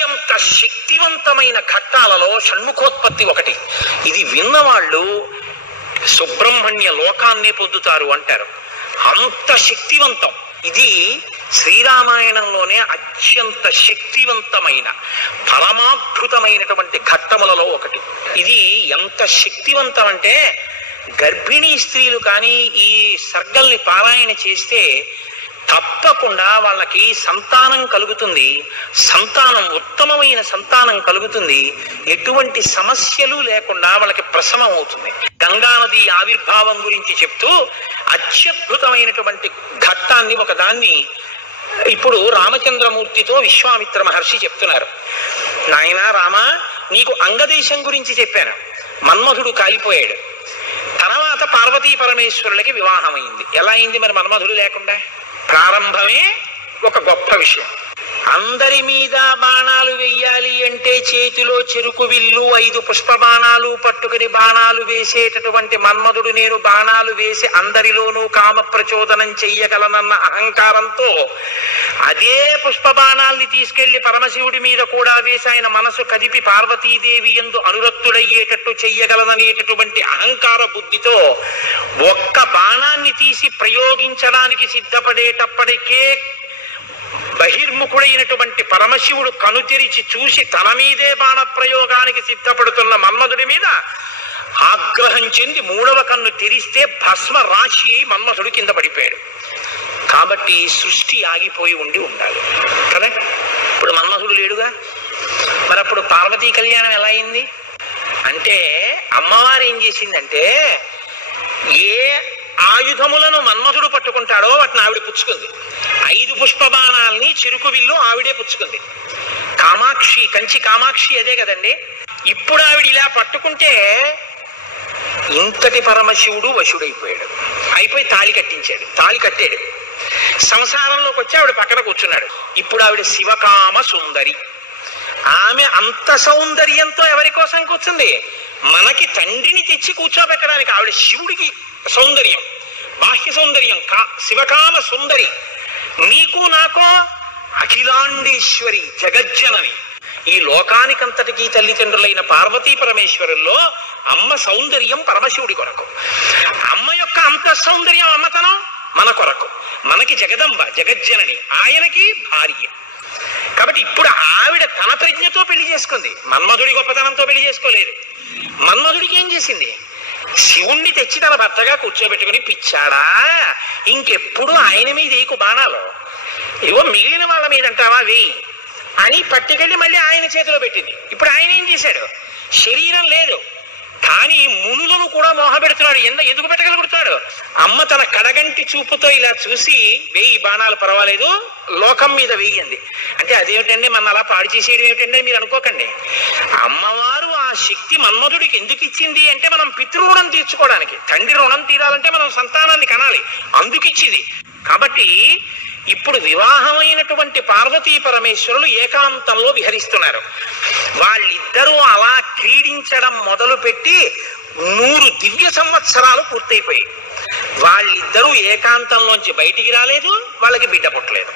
అత్యంత శక్తివంతమైన ఘట్టాలలో షణ్ముఖోత్పత్తి ఒకటి. ఇది విన్నవాళ్ళు సుబ్రహ్మణ్య లోకాన్నే పొందుతారు అంటారు. అంత శక్తివంతం. ఇది శ్రీరామాయణంలోనే అత్యంత శక్తివంతమైన పరమాద్భుతమైనటువంటి ఘట్టములలో ఒకటి. ఇది ఎంత శక్తివంతం అంటే గర్భిణీ స్త్రీలు కానీ ఈ సర్గల్ని పారాయణ చేస్తే తప్పకుండా వాళ్ళకి సంతానం కలుగుతుంది. సంతానం ఉత్తమమైన సంతానం కలుగుతుంది. ఎటువంటి సమస్యలు లేకుండా వాళ్ళకి ప్రసవం అవుతుంది. గంగానది ఆవిర్భావం గురించి చెప్తూ అత్యద్భుతమైనటువంటి ఘట్టాన్ని ఒకదాన్ని ఇప్పుడు రామచంద్రమూర్తితో విశ్వామిత్ర మహర్షి చెప్తున్నారు. నాయనా రామ, నీకు అంగదేశం గురించి చెప్పాను. మన్మధుడు కాలిపోయాడు. తర్వాత పార్వతీ పరమేశ్వరులకి వివాహం అయింది. ఎలా అయింది మరి మన్మధుడు లేకుండా? ప్రారంభమే ఒక గొప్ప విషయం. అందరి మీద బాణాలు వెయ్యాలి అంటే చేతిలో చెరుకు విల్లు 5 పుష్ప బాణాలు పట్టుకుని బాణాలు వేసేటటువంటి మన్మధుడు నేను బాణాలు వేసి అందరిలోనూ కామ ప్రచోదనం చెయ్యగలనన్న అహంకారంతో అదే పుష్ప బాణాల్ని తీసుకెళ్లి పరమశివుడి మీద కూడా వేసి ఆయన మనసు కదిపి పార్వతీదేవి యందు అనురక్తుడయ్యేటట్టు చెయ్యగలననేటటువంటి అహంకార బుద్ధితో ఒక్క బాణాన్ని తీసి ప్రయోగించడానికి సిద్ధపడేటప్పటికే బహిర్ముఖుడైనటువంటి పరమశివుడు కనుతెరిచి చూసి తన మీదే బాణ ప్రయోగానికి సిద్ధపడుతున్న మన్మధుడి మీద ఆగ్రహం చెంది 3వ కన్ను తెరిస్తే భస్మ రాశి మన్మధుడు కింద పడిపోయాడు. కాబట్టి సృష్టి ఆగిపోయి ఉండాలి కదా. ఇప్పుడు మన్మధుడు లేడుగా. మరి అప్పుడు పార్వతీ కళ్యాణం ఎలా అయింది అంటే అమ్మవారు ఏం చేసిందంటే ఏ ఆయుధములను మన్మధుడు పట్టుకుంటాడో వాటిని ఆవిడ పుచ్చుకుంది. 5 పుష్ప బాణాలని చెరుకు విల్లు ఆవిడే పుచ్చుకుంది. కామాక్షి, కంచి కామాక్షి అదే కదండి. ఇప్పుడు ఆవిడ ఇలా పట్టుకుంటే ఇంతటి పరమశివుడు వశుడైపోయాడు. అయిపోయి తాళి కట్టాడు. సంసారంలోకి వచ్చి ఆవిడ పక్కన కూర్చున్నాడు. ఇప్పుడు ఆవిడ శివకామ సుందరి. ఆమె అంత సౌందర్యంతో ఎవరి కోసం కూర్చుంది? మనకి తండ్రిని తెచ్చి కూర్చోబెట్టడానికి. ఆవిడ శివుడికి సౌందర్యం, బాహ్య సౌందర్యం, శివకామ సుందరి. నీకు నాకో అఖిలాండేశ్వరి, జగజ్జనని. ఈ లోకానికంతటికీ తల్లిదండ్రులైన పార్వతీ పరమేశ్వరుల్లో అమ్మ సౌందర్యం పరమశివుడి కొరకు, అమ్మ యొక్క అంత సౌందర్యం అమ్మతనం మన కొరకు. మనకి జగదంబ, జగజ్జనని, ఆయనకి భార్య. కాబట్టి ఇప్పుడు ఆవిడ తన ప్రజ్ఞతో పెళ్లి చేసుకుంది. మన్మధుడి గొప్పతనంతో పెళ్లి చేసుకోలేదు. మన్మధుడికి ఏం చేసింది? శివుణ్ణి తెచ్చి తన భర్తగా కూర్చోబెట్టుకుని, పిచ్చాడా ఇంకెప్పుడు ఆయన మీద ఏకు బాణాలు, ఇవో మిగిలిన వాళ్ళ మీద అంటావా వెయ్యి అని పట్టుకెళ్ళి మళ్ళీ ఆయన చేతిలో పెట్టింది. ఇప్పుడు ఆయన ఏం చేశాడు? శరీరం లేదు కానీ మునులను కూడా మోహపెడుతున్నాడు. ఎందుకు పెట్టగలుగుతాడు? అమ్మ తన కడగంటి చూపుతో ఇలా చూసి 1000 బాణాలు పర్వాలేదు, లోకం మీద వెయ్యండి అంటే అదేమిటండి మన అలా పాడు చేసేయడం ఏమిటండి మీరు అనుకోకండి. అమ్మవారు ఆ శక్తి మన్మధుడికి ఎందుకు ఇచ్చింది అంటే మనం పితృరుణం తీర్చుకోవడానికి. తండ్రి రుణం తీరాలంటే మనం సంతానాన్ని కనాలి, అందుకు ఇచ్చింది. కాబట్టి ఇప్పుడు వివాహమైనటువంటి పార్వతీ పరమేశ్వరులు ఏకాంతంలో విహరిస్తున్నారు. వాళ్ళిద్దరూ అలా క్రీడించడం మొదలుపెట్టి 100 దివ్య సంవత్సరాలు పూర్తయిపోయాయి. వాళ్ళిద్దరూ ఏకాంతంలోంచి బయటికి రాలేదు, వాళ్ళకి బిడ్డ పుట్టలేదు.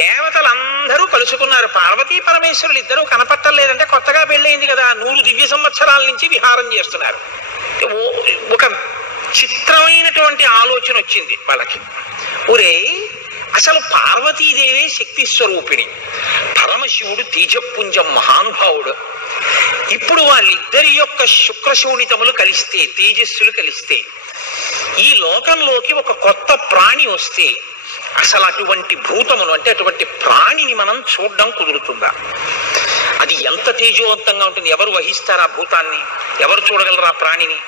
దేవతలందరూ కలుసుకున్నారు. పార్వతీ పరమేశ్వరులు ఇద్దరూ కనపట్టలేదంటే కొత్తగా పెళ్ళయింది కదా, 100 దివ్య సంవత్సరాల నుంచి విహారం చేస్తున్నారు. ఒక చిత్రమైనటువంటి ఆలోచన వచ్చింది వాళ్ళకి. ఒరే, అసలు పార్వతీదేవి శక్తి స్వరూపిణి, పరమశివుడు తేజపుంజం మహానుభావుడు. ఇప్పుడు వాళ్ళిద్దరి యొక్క శుక్రశోణితములు కలిస్తే, తేజస్సులు కలిస్తే ఈ లోకంలోకి ఒక కొత్త ప్రాణి వస్తే అసలు అటువంటి భూతమును అంటే అటువంటి ప్రాణిని మనం చూడడం కుదురుతుందా? అది ఎంత తేజోవంతంగా ఉంటుంది? ఎవరు వహిస్తారు ఆ భూతాన్ని? ఎవరు చూడగలరు ఆ ప్రాణిని?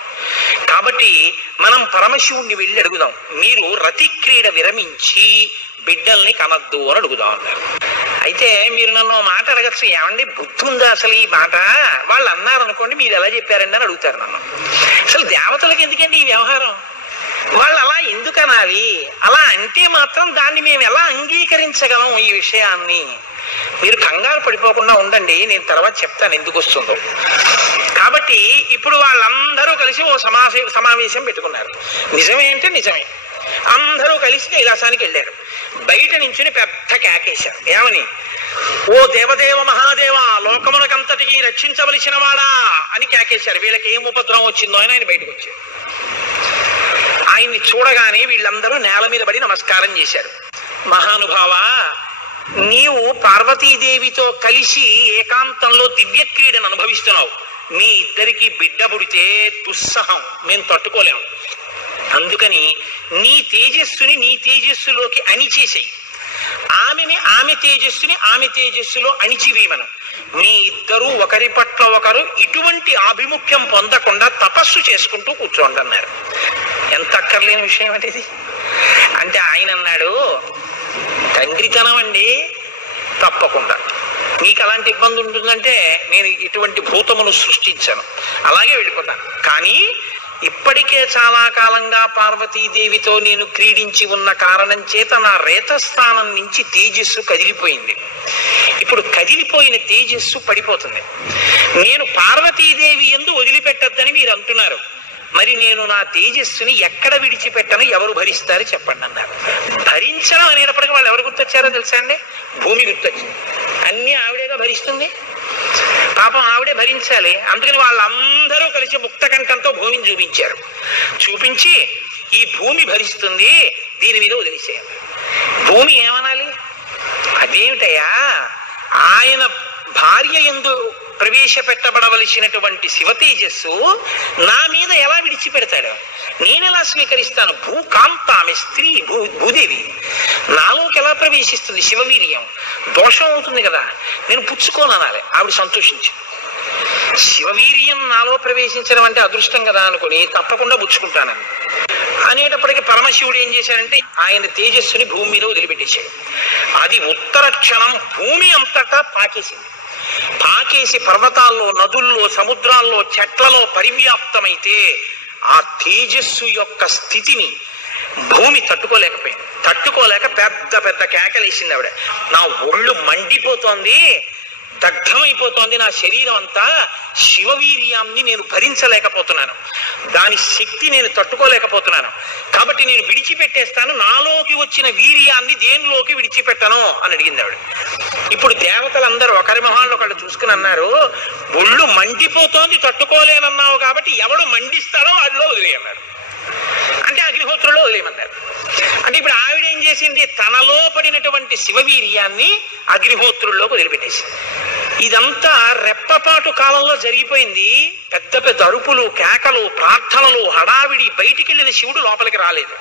కాబట్టి మనం పరమశివుణ్ణి వెళ్ళి అడుగుదాం, మీరు రతి క్రీడ విరమించి బిడ్డల్ని కనద్దు అని అడుగుదాం అన్నారు. అయితే మీరు నన్ను మాట అడగచ్చు, ఏమండి బుద్ధి ఉందా అసలు ఈ మాట? వాళ్ళు అన్నారు అనుకోండి, మీరు ఎలా చెప్పారండి అని అడుగుతారు నన్ను. అసలు దేవతలకు ఎందుకండి ఈ వ్యవహారం? వాళ్ళు అలా ఎందుకు అనాలి? అలా అంటే మాత్రం దాన్ని మేము ఎలా అంగీకరించగలం ఈ విషయాన్ని? మీరు కంగారు పడిపోకుండా ఉండండి, నేను తర్వాత చెప్తాను ఎందుకు వస్తుందో. కాబట్టి ఇప్పుడు వాళ్ళందరూ కలిసి ఓ సమావేశం పెట్టుకున్నారు. నిజమే అంటే నిజమే. అందరూ కలిసి కైలాసానికి వెళ్ళారు. బయట నించుని పెద్ద కేకేశారు. ఏమని? ఓ దేవదేవ మహాదేవ, లోకమునకంతటికి రక్షించవలసిన వాడా అని కేకేశారు. వీళ్ళకి ఏం ఉపద్రవం వచ్చిందో అని ఆయన బయటకు వచ్చారు. ఆయన్ని చూడగానే వీళ్ళందరూ నేల మీద పడి నమస్కారం చేశారు. మహానుభావ, నీవు పార్వతీదేవితో కలిసి ఏకాంతంలో దివ్య క్రీడను అనుభవిస్తున్నావు. మీ ఇద్దరికి బిడ్డ పుడితే దుస్సహం, మేము తట్టుకోలేము. అందుకని నీ తేజస్సుని నీ తేజస్సులోకి అణిచేసేయి, ఆమె తేజస్సుని ఆమె తేజస్సులో అణిచివేయమను. మీ ఇద్దరూ ఒకరి పట్ల ఒకరు ఇటువంటి ఆభిముఖ్యం పొందకుండా తపస్సు చేసుకుంటూ కూర్చోండి అన్నారు. ఎంత అక్కర్లేని విషయం అంటే ఇది. అంటే ఆయన అన్నాడు, తండ్రితనం అండి, తప్పకుండా మీకు అలాంటి ఇబ్బంది ఉంటుందంటే నేను ఇటువంటి భూతమును సృష్టించాను, అలాగే వెళ్ళిపోతాను. కానీ ఇప్పటికే చాలా కాలంగా పార్వతీదేవితో నేను క్రీడించి ఉన్న కారణం చేత నా రేతస్థానం నుంచి తేజస్సు కదిలిపోయింది. ఇప్పుడు కదిలిపోయిన తేజస్సు పడిపోతుంది. నేను పార్వతీదేవి యందు వదిలిపెట్టద్దని మీరు అంటున్నారు. మరి నేను నా తేజస్సుని ఎక్కడ విడిచిపెట్టను, ఎవరు భరిస్తారు చెప్పండి అన్నారు. భరించడం అనేటప్పటికీ వాళ్ళు ఎవరు గుర్తొచ్చారో తెలుసా అండి? భూమి గుర్తొచ్చింది. అన్ని ఆవిడేగా భరిస్తుంది, పాపం ఆవిడే భరించాలి. అందుకని వాళ్ళందరూ కలిసి ముక్తకంఠంతో భూమిని చూపించారు. చూపించి ఈ భూమి భరిస్తుంది, దీని మీద వదిలేసేయాలి. భూమి ఏమనాలి? అదేమిటయ్యా, ఆయన భార్య యందు ప్రవేశపెట్టబడవలసినటువంటి శివ తేజస్సు నా మీద ఎలా విడిచిపెడతాడు? నేనెలా స్వీకరిస్తాను? భూకాంత, ఆమె స్త్రీ, భూదేవి నాలోకి ఎలా ప్రవేశిస్తుంది? శివవీర్యం దోషం అవుతుంది కదా, నేను పుచ్చుకోను అనాలి. ఆవిడ సంతోషించి, శివవీర్యం నాలో ప్రవేశించడం అంటే అదృష్టం కదా అనుకుని తప్పకుండా పుచ్చుకుంటానని అనేటప్పటికీ పరమశివుడు ఏం చేశాడంటే ఆయన తేజస్సుని భూమి మీద వదిలిపెట్టేశాడు. అది ఉత్తర క్షణం భూమి అంతటా పాకేసింది. పాకేసి పర్వతాల్లో, నదుల్లో, సముద్రాల్లో, చెట్లలో పరివ్యాప్తమైతే ఆ తేజస్సు యొక్క స్థితిని భూమి తట్టుకోలేకపోయింది. తట్టుకోలేక పెద్ద పెద్ద కేకలేసింది ఆవిడ. నా ఒళ్ళు మండిపోతోంది, దగ్ధమైపోతోంది నా శరీరం అంతా, శివవీర్యాన్ని నేను భరించలేకపోతున్నాను, దాని శక్తి నేను తట్టుకోలేకపోతున్నాను, కాబట్టి నేను విడిచిపెట్టేస్తాను, నాలోకి వచ్చిన వీర్యాన్ని దేనిలోకి విడిచిపెట్టను అని అడిగింది ఆవిడ. ఇప్పుడు దేవతలందరూ ఒకరి మొహాల్లో ఒకళ్ళు చూసుకుని అన్నారు, ఒళ్ళు మండిపోతోంది తట్టుకోలేనన్నావు కాబట్టి ఎవడు మండిస్తాడో వాడిలో వదిలేయన్నారు. అంటే అగ్నిహోత్రులో వదిలేయమన్నారు. అంటే ఇప్పుడు ఆవిడ ఏం చేసింది? తనలో పడినటువంటి శివవీర్యాన్ని అగ్నిహోత్రుల్లోకి వదిలిపెట్టేసింది. ఇదంతా రెప్పపాటు కాలంలో జరిగిపోయింది. పెద్ద పెద్ద అరుపులు, కేకలు, ప్రార్థనలు, హడావిడి. బయటికి వెళ్ళిన శివుడు లోపలికి రాలేదు.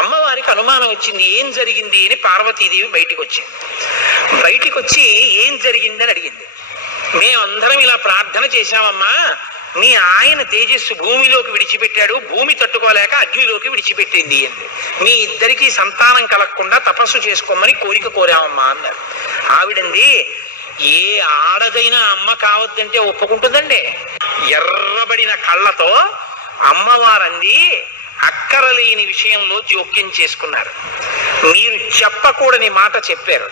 అమ్మవారికి అనుమానం వచ్చింది, ఏం జరిగింది అని. పార్వతీదేవి బయటికి వచ్చింది. బయటికి వచ్చి ఏం జరిగిందని అడిగింది. మేమందరం ఇలా ప్రార్థన చేశామమ్మా, మీ ఆయన తేజస్సు భూమిలోకి విడిచిపెట్టాడు, భూమి తట్టుకోలేక అగ్నిలోకి విడిచిపెట్టింది అంది. మీ ఇద్దరికి సంతానం కలగకుండా తపస్సు చేసుకోమని కోరిక కోరామమ్మా అన్నారు. ఆవిడంది, ఏ ఆడదైనా అమ్మ కావద్దంటే ఒప్పుకుంటుందండి? ఎర్రబడిన కళ్ళతో అమ్మవారంది, అక్కరలేని విషయంలో జోక్యం చేసుకున్నారు. మీరు చెప్పకూడని మాట చెప్పారు.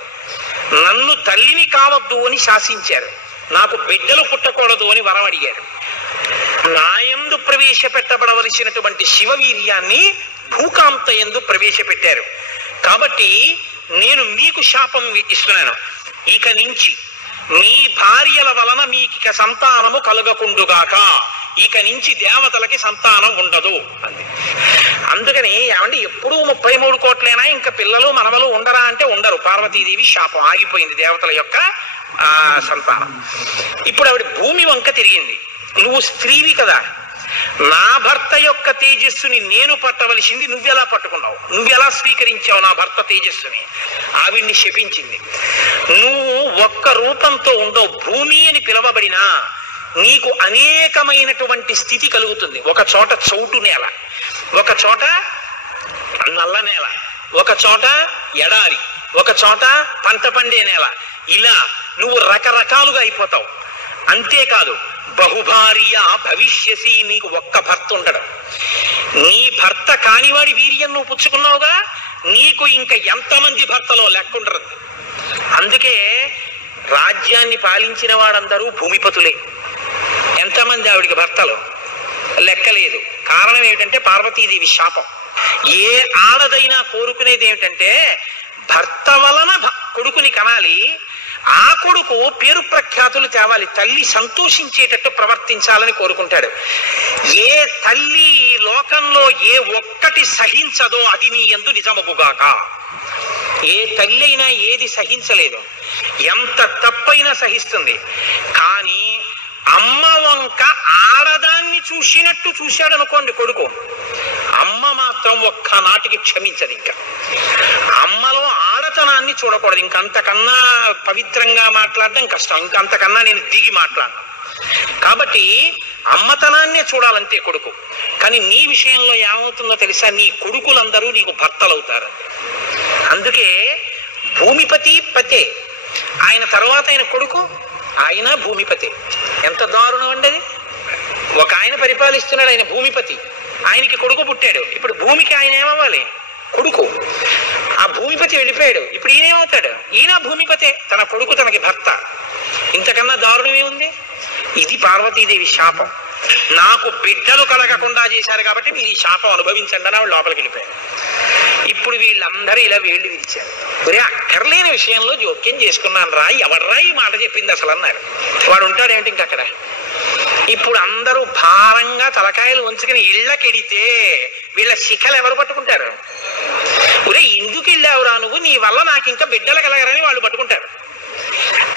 నన్ను తల్లిని కావద్దు అని శాసించారు. నాకు బిడ్డలు పుట్టకూడదు అని వరం అడిగారు. నాయందు ప్రవేశపెట్టబడవలసినటువంటి శివవీర్యాన్ని భూకాంత యందు ప్రవేశపెట్టారు. కాబట్టి నేను మీకు శాపం ఇస్తున్నాను, ఇక నుంచి మీ భార్యల వలన మీకు సంతానము కలగకుండుగాక, ఇక నుంచి దేవతలకి సంతానం ఉండదు అంది. అందుకని ఏమంటే ఎప్పుడూ 33 కోట్లైనా ఇంకా పిల్లలు మనవలు ఉండరా అంటే ఉండరు. పార్వతీదేవి శాపం ఆగిపోయింది దేవతల యొక్క సంతానం. ఇప్పుడు ఆవిడ భూమి వంక తిరిగింది. నువ్వు స్త్రీవి కదా, నా భర్త యొక్క తేజస్సుని నేను పట్టవలసింది నువ్వెలా పట్టుకున్నావు, నువ్వెలా స్వీకరించావు నా భర్త తేజస్సుని? ఆవిడ్ని శపించింది. నువ్వు ఒక్క రూపంతో ఉండవు, భూమి అని పిలవబడినా నీకు అనేకమైనటువంటి స్థితి కలుగుతుంది. ఒక చోట చౌటు నేల, ఒక చోట నల్ల నేల, ఒక చోట ఎడారి, ఒక చోట పంట పండే నేల. ఇలా నువ్వు రకరకాలుగా అయిపోతావు. అంతేకాదు, బహుభార్య భవిష్యసి, నీకు ఒక్క భర్త ఉండడం. నీ భర్త కానివాడి వీర్యం నువ్వు పుచ్చుకున్నావుగా, నీకు ఇంకా ఎంతమంది భర్తలో లెక్కుండరు. అందుకే రాజ్యాన్ని పాలించిన వాడందరూ భూమిపతులే. ఎంతమంది ఆవిడికి భర్తలు లెక్కలేదు. కారణం ఏమిటంటే పార్వతీదేవి శాపం. ఏ ఆడదైనా కోరుకునేది ఏమిటంటే భర్త వలన కొడుకుని కనాలి, ఆ కొడుకు పేరు ప్రఖ్యాతులు తేవాలి, తల్లి సంతోషించేటట్టు ప్రవర్తించాలని కోరుకుంటాడు. ఏ తల్లి లోకంలో ఏ ఒక్కటి సహించదో అది నీ యందు నిజమగుగాక. ఏ తల్లి అయినా ఏది సహించలేదు, ఎంత తప్పైనా సహిస్తుంది. కానీ అమ్మ వంక ఆడదాన్ని చూసినట్టు చూశాడు అనుకోండి కొడుకు, అమ్మ మాత్రం ఒక్కనాటికి క్షమించదు. ఇంకా అమ్మలో ఆడతనాన్ని చూడకూడదు. ఇంకంతకన్నా పవిత్రంగా మాట్లాడడం కష్టం, ఇంకంతకన్నా నేను దిగి మాట్లాడను. కాబట్టి అమ్మతనాన్నే చూడాలంతే కొడుకు. కానీ నీ విషయంలో ఏమవుతుందో తెలుసా, నీ కొడుకులందరూ నీకు భర్తలవుతారు. అందుకే భూమిపతి పతే, ఆయన తర్వాత ఆయన కొడుకు, ఆయన భూమిపతి. ఎంత దారుణం అండి అది. ఒక ఆయన పరిపాలిస్తున్నాడు, ఆయన భూమిపతి, ఆయనకి కొడుకు పుట్టాడు. ఇప్పుడు భూమికి ఆయన ఏమవ్వాలి? కొడుకు. ఆ భూమిపతి వెళ్ళిపోయాడు, ఇప్పుడు ఈయన ఏమవుతాడు? ఈయన భూమిపతే, తన కొడుకు తనకి భర్త. ఇంతకన్నా దారుణం ఏముంది? ఇది పార్వతీదేవి శాపం. నాకు బిడ్డలు కలగకుండా చేశారు కాబట్టి మీరు ఈ శాపం అనుభవించండి అని వాళ్ళు లోపలికి వెళ్ళిపోయారు. ఇప్పుడు వీళ్ళందరూ ఇలా వేళ్ళు విరిచారు. ఒరే అక్కర్లేని విషయంలో జోక్యం చేసుకున్నాను రా, ఎవర్రా ఈ మాట చెప్పింది అసలు అన్నారు. వాడు ఉంటాడేమిటి ఇంక అక్కడ. ఇప్పుడు అందరూ భారంగా తలకాయలు ఉంచుకుని ఇళ్ళకెడితే వీళ్ళ శిఖలు ఎవరు పట్టుకుంటారు? ఒరే ఎందుకు వెళ్ళావురా నువ్వు, నీ వల్ల నాకు ఇంకా బిడ్డలు కలగరని వాళ్ళు పట్టుకుంటారు.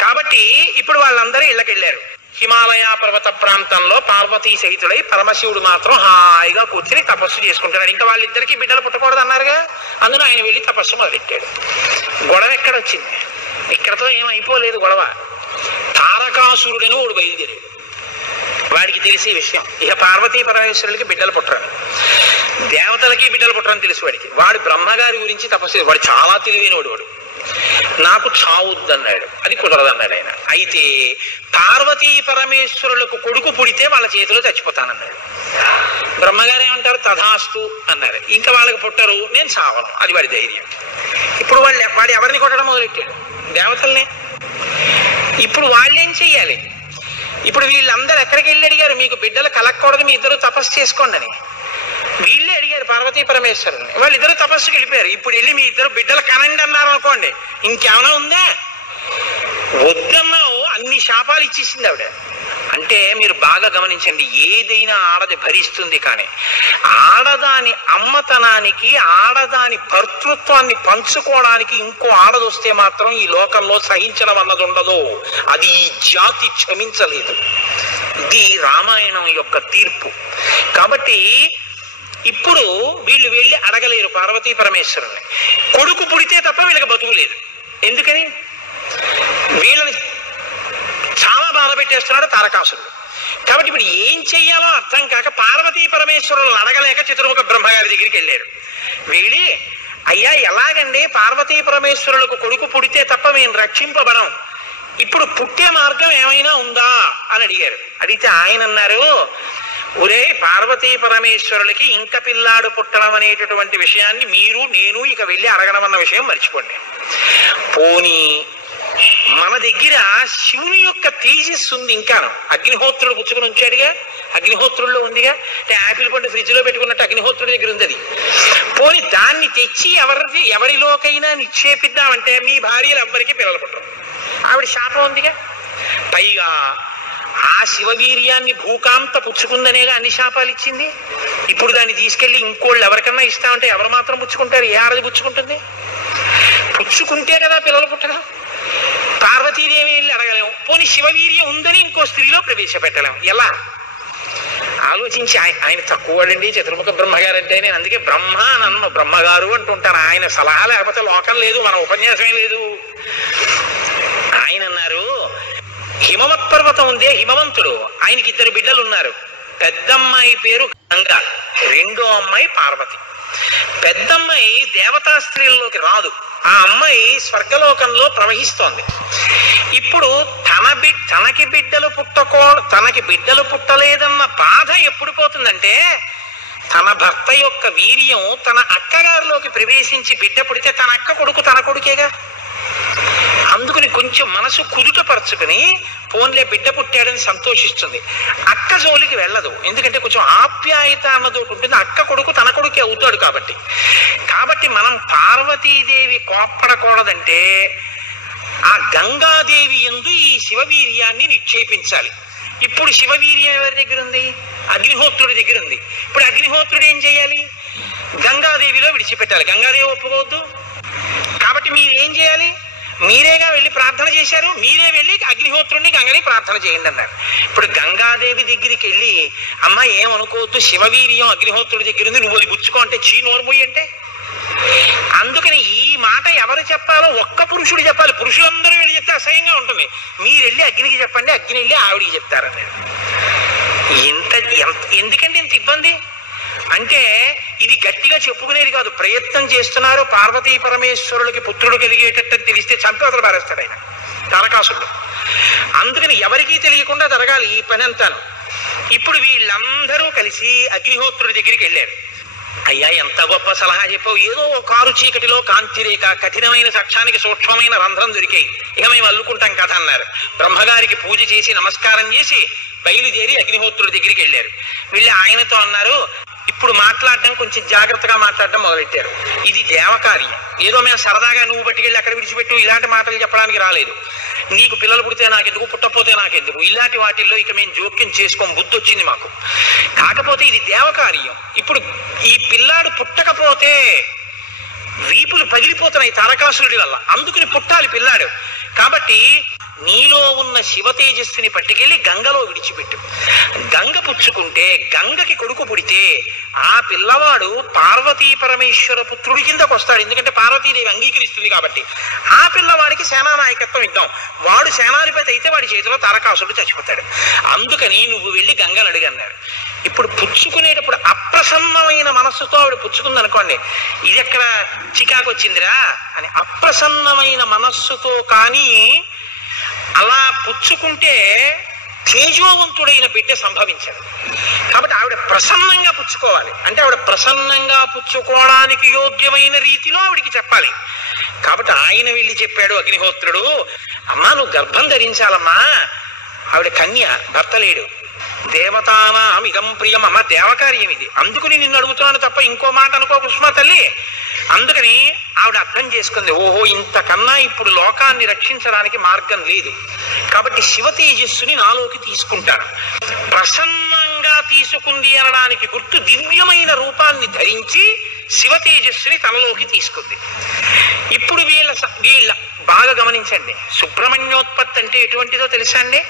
కాబట్టి ఇప్పుడు వాళ్ళందరూ ఇళ్ళకెళ్ళారు. హిమాలయ పర్వత ప్రాంతంలో పార్వతీ సహితుడై పరమశివుడు మాత్రం హాయిగా కూర్చుని తపస్సు చేసుకుంటున్నాడు. ఇంకా వాళ్ళిద్దరికీ బిడ్డలు పుట్టకూడదు అన్నారుగా, అందులో ఆయన వెళ్ళి తపస్సు మొదలెట్టాడు. గొడవ ఎక్కడ వచ్చింది? ఇక్కడతో ఏమైపోలేదు గొడవ. తారకాసురుడని వాడు బయలుదేరాడు. వాడికి తెలిసే విషయం, ఇక పార్వతీ పరమేశ్వరులకి బిడ్డలు పుట్టరని, దేవతలకి బిడ్డలు పుట్టరని తెలుసు వాడికి. వాడు బ్రహ్మగారి గురించి తపస్సు, వాడు చాలా తెలివైనవాడు. వాడు నాకు చావుద్దన్నాడు, అది కుదరదన్నాడు ఆయన. అయితే పార్వతీ పరమేశ్వరులకు కొడుకు పుడితే వాళ్ళ చేతిలో చచ్చిపోతానన్నాడు. బ్రహ్మగారు ఏమంటారు? తథాస్తు అన్నారు. ఇంకా వాళ్ళకి పుట్టరు, నేను చావను, అది వాడి ధైర్యం. ఇప్పుడు వాడు ఎవరిని కొట్టడం మొదలెట్టాడు? దేవతల్ని. ఇప్పుడు వాళ్ళేం చెయ్యాలి? ఇప్పుడు వీళ్ళందరూ ఎక్కడికి వెళ్ళి అడిగారు, మీకు బిడ్డలు కలగకూడదు, మీ ఇద్దరు తపస్సు చేసుకోండి అని. వీళ్ళే అడిగారు పార్వతీ పరమేశ్వరుని. వాళ్ళిద్దరు తపస్సుకి వెళ్ళిపోయారు. ఇప్పుడు వెళ్ళి మీ ఇద్దరు బిడ్డలు కనండి అన్నారు అనుకోండి, ఇంకేమైనా ఉందా? వద్దన్నావు, అన్ని శాపాలు ఇచ్చేసింది ఆవిడ. అంటే మీరు బాగా గమనించండి, ఏదైనా ఆడది భరిస్తుంది, కానీ ఆడదాని అమ్మతనానికి, ఆడదాని భర్తృత్వాన్ని పంచుకోవడానికి ఇంకో ఆడదొస్తే మాత్రం ఈ లోకంలో సహించడం అన్నది ఉండదు. అది ఈ జాతి క్షమించలేదు. ఇది రామాయణం యొక్క తీర్పు. కాబట్టి ఇప్పుడు వీళ్ళు వెళ్ళి అడగలేరు పార్వతీ పరమేశ్వరుని. కొడుకు పుడితే తప్ప వీళ్ళకి బతుకులేదు. ఎందుకని? వీళ్ళని చాలా బాధ పెట్టేస్తున్నాడు తారకాసురుడు. కాబట్టి ఇప్పుడు ఏం చెయ్యాలో అర్థం కాక పార్వతీ పరమేశ్వరులను అడగలేక చతుర్ముఖ బ్రహ్మగారి దగ్గరికి వెళ్ళారు. వెళ్ళి, అయ్యా ఎలాగండి, పార్వతీ పరమేశ్వరులకు కొడుకు పుడితే తప్ప మేము రక్షింపబడం, ఇప్పుడు పుట్టే మార్గం ఏమైనా ఉందా అని అడిగారు. అడిగితే ఆయన అన్నారు, ఒరే పార్వతీ పరమేశ్వరులకి ఇంక పిల్లాడు పుట్టడం అనేటటువంటి విషయాన్ని మీరు నేను ఇక వెళ్ళి అడగడం అన్న విషయం మర్చిపోండి. పోనీ మన దగ్గర శివుని యొక్క తేజస్సు ఉంది, ఇంకాను అగ్నిహోత్రుడు పుచ్చుకుని ఉంచాడుగా, అగ్నిహోత్రుల్లో ఉందిగా. అంటే యాపిల్ పండు ఫ్రిడ్జ్ లో పెట్టుకున్నట్టు అగ్నిహోత్రుడి దగ్గర ఉంది అది. పోనీ దాన్ని తెచ్చి ఎవరిలోకైనా నిక్షేపిద్దామంటే మీ భార్యలు ఎవ్వరికి పిల్లలు పుట్టరు, ఆవిడ శాపం ఉందిగా. పైగా ఆ శివవీర్యాన్ని భూకాంత పుచ్చుకుందనేగా అన్ని శాపాలు ఇచ్చింది. ఇప్పుడు దాన్ని తీసుకెళ్లి ఇంకోళ్ళు ఎవరికన్నా ఇస్తామంటే ఎవరు మాత్రం పుచ్చుకుంటారు? ఏ ఆడది పుచ్చుకుంటుంది? పుచ్చుకుంటే కదా పిల్లలు పుట్టడం. పార్వతీదేవి వెళ్ళి అడగలేము, పోనీ శివవీర్యం ఉందని ఇంకో స్త్రీలో ప్రవేశపెట్టలేము. ఎలా ఆలోచించి, ఆయన తక్కువ వాడండి చతుర్ముఖ బ్రహ్మగారు అంటే. నేను అందుకే బ్రహ్మ నన్ను బ్రహ్మగారు అంటుంటాను. ఆయన సలహా లేకపోతే లోకం లేదు, మన ఉపన్యాసమే లేదు. ఆయన అన్నారు, హిమవత్ పర్వతం ఉందే, హిమవంతుడు, ఆయనకి 2 బిడ్డలు ఉన్నారు. పెద్దమ్మాయి పేరు గంగా, రెండో అమ్మాయి పార్వతి. పెద్దమ్మాయి దేవతా స్త్రీల్లోకి రాదు, ఆ అమ్మాయి స్వర్గలోకంలో ప్రవహిస్తోంది. ఇప్పుడు తనకి బిడ్డలు పుట్టలేదన్న బాధ ఎప్పుడు పోతుందంటే, తన భర్త యొక్క వీర్యం తన అక్కగారిలోకి ప్రవేశించి బిడ్డ పుడితే తన అక్క కొడుకు తన కొడుకేగా. అందుకని కొంచెం మనసు కుదుటపరచుకుని ఫోన్లే బిడ్డ పుట్టాడని సంతోషిస్తుంది. అక్క జోలికి వెళ్ళదు, ఎందుకంటే కొంచెం ఆప్యాయత అన్నది ఉంటుంది. అక్క కొడుకు తన కొడుకే అవుతాడు కాబట్టి. మనం పార్వతీదేవి కోప్పడకూడదంటే ఆ గంగాదేవి యందు ఈ శివవీర్యాన్ని నిక్షేపించాలి. ఇప్పుడు శివవీర్యం ఎవరి దగ్గర ఉంది? అగ్నిహోత్రుడి దగ్గర ఉంది. ఇప్పుడు అగ్నిహోత్రుడు ఏం చేయాలి? గంగాదేవిలో విడిచిపెట్టాలి. గంగాదేవి ఒప్పుకోవద్దు. కాబట్టి మీరు ఏం చేయాలి? మీరేగా వెళ్ళి ప్రార్థన చేశారు, మీరే వెళ్ళి అగ్నిహోత్రుడిని గంగని ప్రార్థన చేయండి అన్నారు. ఇప్పుడు గంగాదేవి దగ్గరికి వెళ్ళి అమ్మ ఏమనుకోవద్దు, శివవీర్యం అగ్నిహోత్రుడి దగ్గర ఉంది, నువ్వు అది పుచ్చుకో అంటే చీ నోరుమోయి అంటే. అందుకని ఈ మాట ఎవరు చెప్పాలో ఒక్క పురుషుడు చెప్పాలి. పురుషులందరూ వెళ్ళి చెప్తే అసహ్యంగా ఉంటుంది. మీరు వెళ్ళి అగ్నికి చెప్పండి, అగ్ని వెళ్ళి ఆవిడికి చెప్తారన్నారు. ఎందుకంటే ఇంత ఇబ్బంది అంటే ఇది గట్టిగా చెప్పుకునేది కాదు, ప్రయత్నం చేస్తున్నారు. పార్వతీ పరమేశ్వరులకి పుత్రుడు కలిగేటట్టు తెలిస్తే చంపి వదలు పారేస్తాడు ఆయన తారకాసురుడు. అందుకని ఎవరికీ తెలియకుండా జరగాలి ఈ పని అంతాను. ఇప్పుడు వీళ్ళందరూ కలిసి అగ్నిహోత్రుడి దగ్గరికి వెళ్ళారు. అయ్యా ఎంత గొప్ప సలహా చెప్పావు, ఏదో కారు చీకటిలో కాంతిరేఖ కఠినమైన సాక్ష్యానికి సూక్ష్మమైన రంధ్రం దొరికాయి, ఇక మేము అల్లుకుంటాం కథ అన్నారు. బ్రహ్మగారికి పూజ చేసి నమస్కారం చేసి బయలుదేరి అగ్నిహోత్రుడి దగ్గరికి వెళ్ళారు. వెళ్ళి ఆయనతో అన్నారు, ఇప్పుడు మాట్లాడడం కొంచెం జాగ్రత్తగా మాట్లాడడం మొదలెట్టారు. ఇది దేవకార్యం, ఏదో మేము సరదాగా నువ్వు పట్టుకెళ్ళి అక్కడ విడిచిపెట్టు ఇలాంటి మాటలు చెప్పడానికి రాలేదు. నీకు పిల్లలు పుడితే నాకెందుకు, పుట్టపోతే నాకెందుకు, ఇలాంటి వాటిల్లో ఇక మేము జోక్యం చేసుకోం, బుద్ధి వచ్చింది మాకు. కాకపోతే ఇది దేవకార్యం. ఇప్పుడు ఈ పిల్లాడు పుట్టకపోతే వీపులు పగిలిపోతున్నాయి తారకాసురుడి వల్ల, అందుకని పుట్టాలి పిల్లాడు. కాబట్టి నీలో ఉన్న శివ తేజస్సుని పట్టుకెళ్ళి గంగలో విడిచిపెట్టు. గంగ పుచ్చుకుంటే గంగకి కొడుకు పుడితే ఆ పిల్లవాడు పార్వతీ పరమేశ్వర పుత్రుడి కిందకు వస్తాడు. ఎందుకంటే పార్వతీదేవి అంగీకరిస్తుంది కాబట్టి. ఆ పిల్లవాడికి సేనానాయకత్వం ఇద్దాం, వాడు సేనాధిపతి అయితే వాడి చేతిలో తారకాసురుడు చచ్చిపోతాడు. అందుకని నువ్వు వెళ్ళి గంగను అడిగన్నారు. ఇప్పుడు పుచ్చుకునేటప్పుడు అప్రసన్నమైన మనస్సుతో ఆవిడ పుచ్చుకుంది అనుకోండి, ఇది ఎక్కడ చికాకు వచ్చిందిరా అని. అప్రసన్నమైన మనస్సుతో కానీ అలా పుచ్చుకుంటే తేజోవంతుడైన బిడ్డ సంభవించాడు. కాబట్టి ఆవిడ ప్రసన్నంగా పుచ్చుకోవాలి. అంటే ఆవిడ ప్రసన్నంగా పుచ్చుకోవడానికి యోగ్యమైన రీతిలో ఆవిడికి చెప్పాలి. కాబట్టి ఆయన వెళ్ళి చెప్పాడు అగ్నిహోత్రుడు, అమ్మా నువ్వు గర్భం ధరించాలమ్మా, ఆవిడ కన్య, భర్త లేడు. దేవతానాం ఇదం ప్రియం, అమ్మ దేవకార్యం ఇది, అందుకని నిన్ను అడుగుతున్నాను తప్ప ఇంకో మాట అనుకో కుసుమ తల్లి. అందుకని ఆవిడ అర్థం చేసుకుంది, ఓహో ఇంతకన్నా ఇప్పుడు లోకాన్ని రక్షించడానికి మార్గం లేదు, కాబట్టి శివ తేజస్సుని నాలోకి తీసుకుంటాను. ప్రసన్నంగా తీసుకుంది అనడానికి గుర్తు దివ్యమైన రూపాన్ని ధరించి శివ తేజస్సుని తనలోకి తీసుకుంది. ఇప్పుడు వీళ్ళ బాగా గమనించండి, సుబ్రహ్మణ్యోత్పత్తి అంటే ఎటువంటిదో తెలుసా అండి?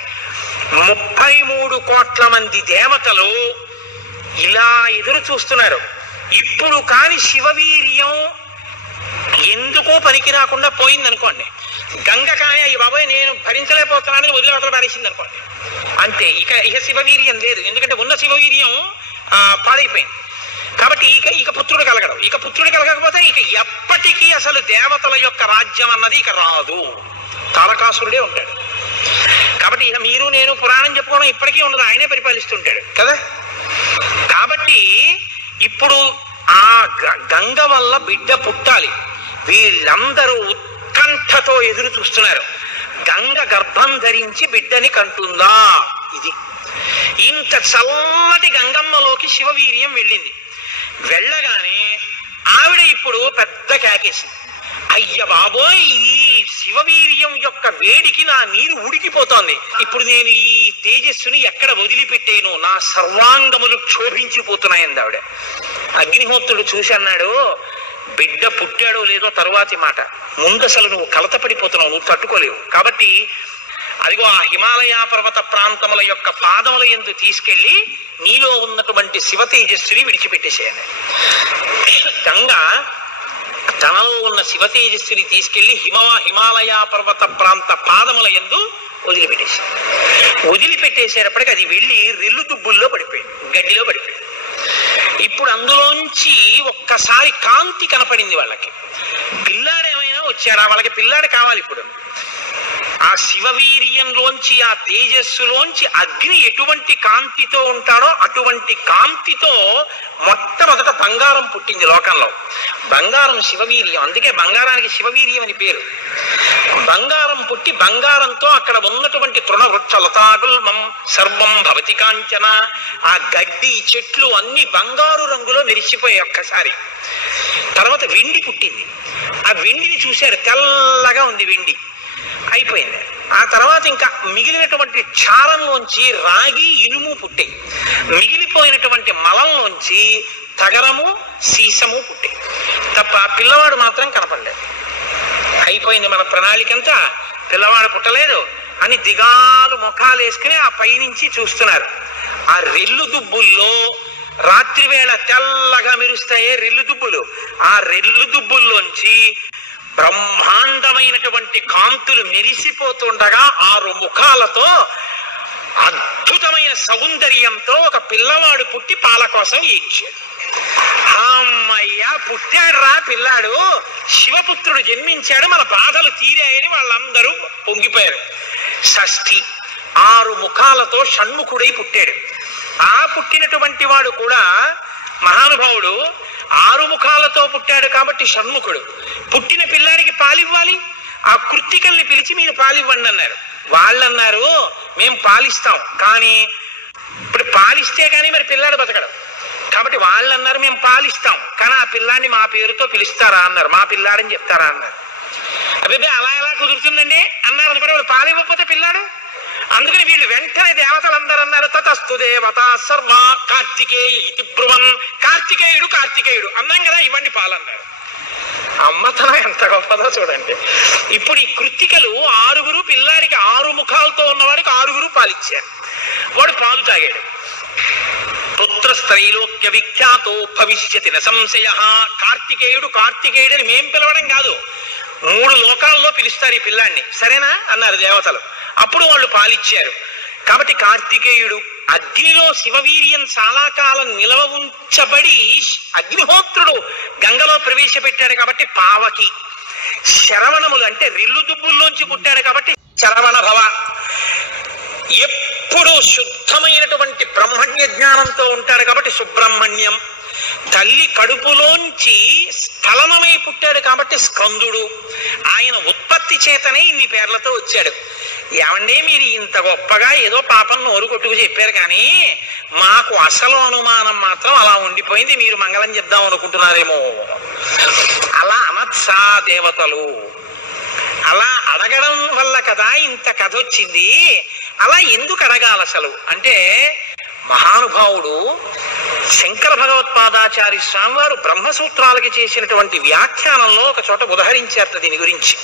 33 కోట్ల మంది దేవతలు ఇలా ఎదురు చూస్తున్నారు. ఇప్పుడు కాని శివవీర్యం ఎందుకో పనికి రాకుండా పోయిందనుకోండి, గంగ కానీ అయ్యి బాబాయ్ నేను భరించలేకపోతున్నానని వదిలివతల పారేసింది అనుకోండి, అంతే. ఇక శివవీర్యం లేదు, ఎందుకంటే ఉన్న శివవీర్యం పాడైపోయింది. కాబట్టి ఇక పుత్రుడు కలగడం, ఇక పుత్రుడు కలగకపోతే ఇక ఎప్పటికీ అసలు దేవతల యొక్క రాజ్యం అన్నది ఇక రాదు, తారకాసురుడే ఉంటాడు. కాబట్టి ఇక మీరు నేను పురాణం చెప్పుకోవడం ఇప్పటికీ ఉండదు, ఆయనే పరిపాలిస్తుంటాడు కదా. కాబట్టి ఇప్పుడు ఆ గంగ వల్ల బిడ్డ పుట్టాలి. వీళ్ళందరూ ఉత్కంఠతో ఎదురు చూస్తున్నారు, గంగ గర్భం ధరించి బిడ్డని కంటుందా. ఇది ఇంత చల్లటి గంగమ్మలోకి శివవీర్యం వెళ్ళింది. వెళ్ళగానే ఆవిడ ఇప్పుడు పెద్ద కేకేసింది, అయ్య బాబోయ్ ఈ శివవీర్యం యొక్క వేడికి నా నీరు ఉడికిపోతోంది, ఇప్పుడు నేను ఈ తేజస్సుని ఎక్కడ వదిలిపెట్టేను, నా సర్వాంగములు క్షోభించిపోతున్నాయంది ఆవిడ. అగ్నిహోత్రుడు చూసి అన్నాడు, బిడ్డ పుట్టాడో లేదో తరువాతి మాట, ముందు అసలు నువ్వు కలతపడిపోతున్నావు, నువ్వు తట్టుకోలేవు. కాబట్టి అదిగో ఆ హిమాలయ పర్వత ప్రాంతముల యొక్క పాదముల యందు తీసుకెళ్లి నీలో ఉన్నటువంటి శివ తేజస్సుని విడిచిపెట్టేసేయాలి. గంగ తనలో ఉన్న శివ తేజస్సుని తీసుకెళ్లి హిమాలయ పర్వత ప్రాంత పాదముల యందు వదిలిపెట్టేసేటప్పటికి అది వెళ్ళి రెల్లు దుబ్బుల్లో పడిపోయింది, గడ్డిలో పడిపోయింది. ఇప్పుడు అందులోంచి ఒక్కసారి కాంతి కనపడింది వాళ్ళకి. పిల్లాడు ఏమైనా వచ్చారా, వాళ్ళకి పిల్లాడు కావాలి. ఇప్పుడు ఆ శివవీర్యంలోంచి ఆ తేజస్సులోంచి అగ్ని ఎటువంటి కాంతితో ఉంటాడో అటువంటి కాంతితో మొట్టమొదట బంగారం పుట్టింది లోకంలో. బంగారం శివవీర్యం, అందుకే బంగారానికి శివవీర్యం అని పేరు. బంగారం పుట్టి బంగారంతో అక్కడ ఉన్నటువంటి తృణవృక్ష లతాగుల్మం సర్వం భవతి కాంచన, ఆ గడ్డి చెట్లు అన్ని బంగారు రంగులో మెరిసిపోయాయి ఒక్కసారి. తర్వాత వెండి పుట్టింది. ఆ వెండిని చూశారు, తెల్లగా ఉంది వెండి. అయిపోయింది. ఆ తర్వాత ఇంకా మిగిలినటువంటి చారంలోంచి రాగి ఇనుము పుట్టాయి. మిగిలిపోయినటువంటి మలంలోంచి తగరము సీసము పుట్టాయి తప్ప పిల్లవాడు మాత్రం కనపడలేదు. అయిపోయింది మన ప్రణాళికంతా, పిల్లవాడు పుట్టలేదు అని దిగాలు ముఖాలు వేసుకుని ఆ పైనుంచి చూస్తున్నారు. ఆ రెల్లు దుబ్బుల్లో రాత్రి వేళ తెల్లగా మెరుస్తాయే రెల్లు దుబ్బులు, ఆ రెల్లు దుబ్బుల్లోంచి బ్రహ్మాండమైనటువంటి కాంతులు మెరిసిపోతుండగా 6 ముఖాలతో అద్భుతమైన సౌందర్యంతో ఒక పిల్లవాడు పుట్టి పాల కోసం ఏడ్చాడు. అమ్మయ్యా పుట్టాడు రా పిల్లాడు, శివపుత్రుడు జన్మించాడు, మన బాధలు తీరాయని వాళ్ళందరూ పొంగిపోయారు. షష్ఠి 6 ముఖాలతో షణ్ముఖుడై పుట్టాడు. ఆ పుట్టినటువంటి వాడు కూడా మహానుభావుడు 6 ముఖాలతో పుట్టాడు కాబట్టి షణ్ముఖుడు. పుట్టిన పిల్లాడికి పాలివ్వాలి, ఆ కృత్తికల్ని పిలిచి మీరు పాలివ్వండి అన్నారు. వాళ్ళన్నారు మేము పాలిస్తాం, కానీ ఇప్పుడు పాలిస్తే కానీ మరి పిల్లాడు బతకడం కాబట్టి వాళ్ళన్నారు మేము పాలిస్తాం, కానీ ఆ పిల్లాడిని మా పేరుతో పిలుస్తారా అన్నారు, మా పిల్లాడని చెప్తారా అన్నారు. అబ్బాయి అలా ఎలా కుదురుతుందండి అన్నారు. అనుకుంటే వాళ్ళు పాలివ్వకపోతే పిల్లాడు. అందుకని వీళ్ళు వెంటనే దేవతలందరూ అన్నారు తతస్తు దేవత సర్వ కార్తికేయ ఇతి బ్రువన్, కార్తికేయుడు అన్నాం కదా ఇవ్వండి పాలన్నారు. అమ్మతనం ఎంత గొప్పదో చూడండి. ఇప్పుడు ఈ కృత్తికలు 6 పిల్లాడికి 6 ముఖాలతో ఉన్నవాడికి 6 పాలిచ్చారు. వాడు పాలు తాగాడు. పుత్రస్త్రైలోక్య విఖ్యాతో భవిష్యతి న సంశయ. కార్తికేయుడని మేం పిలవడం కాదు, 3 లోకాల్లో పిలుస్తారు ఈ పిల్లాడిని, సరేనా అన్నారు దేవతలు. అప్పుడు వాళ్ళు పాలిచ్చారు. కాబట్టి కార్తికేయుడు అగ్నిలో శివవీర్యం చాలా కాలం నిలవ ఉంచబడి అగ్నిహోత్రుడు గంగలో ప్రవేశపెట్టాడు కాబట్టి పావకి. శరవణములు అంటే రిల్లు దుబ్బుల్లోంచి పుట్టాడు కాబట్టి శరవణ భవ. ఎప్పుడు శుద్ధమైనటువంటి బ్రహ్మణ్య జ్ఞానంతో ఉంటాడు కాబట్టి సుబ్రహ్మణ్యం. తల్లి కడుపులోంచి స్ఖలనమై పుట్టాడు కాబట్టి స్కందుడు. ఆయన ఉత్పత్తి చేతనే ఇన్ని పేర్లతో వచ్చాడు. ఏమండి మీరు ఇంత గొప్పగా ఏదో పాపం నోరు కొట్టుకు చెప్పారు, కానీ మాకు అసలు అనుమానం మాత్రం అలా ఉండిపోయింది, మీరు మంగళం చెప్దాం అనుకుంటున్నారేమో. అలా అనత్సా దేవతలు, అలా అడగడం వల్ల కదా ఇంత కథ వచ్చింది. అలా ఎందుకు అడగాలి అసలు అంటే, మహానుభావుడు శంకర భగవత్పాదాచార్య స్వామి వారు బ్రహ్మసూత్రాలకి చేసినటువంటి వ్యాఖ్యానంలో ఒక చోట ఉదహరించారు దీని గురించి.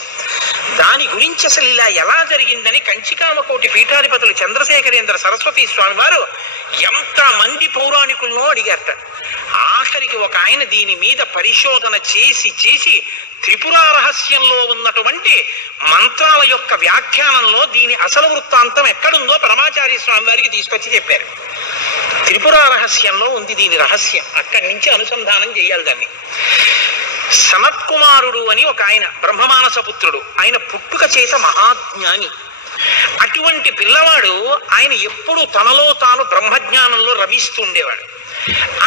దాని గురించి అసలు ఇలా ఎలా జరిగిందని కంచికామకోటి పీఠాధిపతులు చంద్రశేఖరేంద్ర సరస్వతి స్వామి వారు ఎంతమంది పౌరాణికులను అడిగారట. ఆఖరికి ఒక ఆయన దీని మీద పరిశోధన చేసి త్రిపుర రహస్యంలో ఉన్నటువంటి మంత్రాల యొక్క వ్యాఖ్యానంలో దీని అసలు వృత్తాంతం ఎక్కడుందో పరమాచార్య స్వామి వారికి తీసుకొచ్చి చెప్పారు. త్రిపుర రహస్యంలో ఉంది దీని రహస్యం, అక్కడి నుంచి అనుసంధానం చేయాలి దాన్ని. సనత్కుమారుడు అని ఒక ఆయన బ్రహ్మమానస పుత్రుడు, ఆయన పుట్టుక చేత మహాజ్ఞాని. అటువంటి పిల్లవాడు ఆయన ఎప్పుడు తనలో తాను బ్రహ్మజ్ఞానంలో రమిస్తుండేవాడు.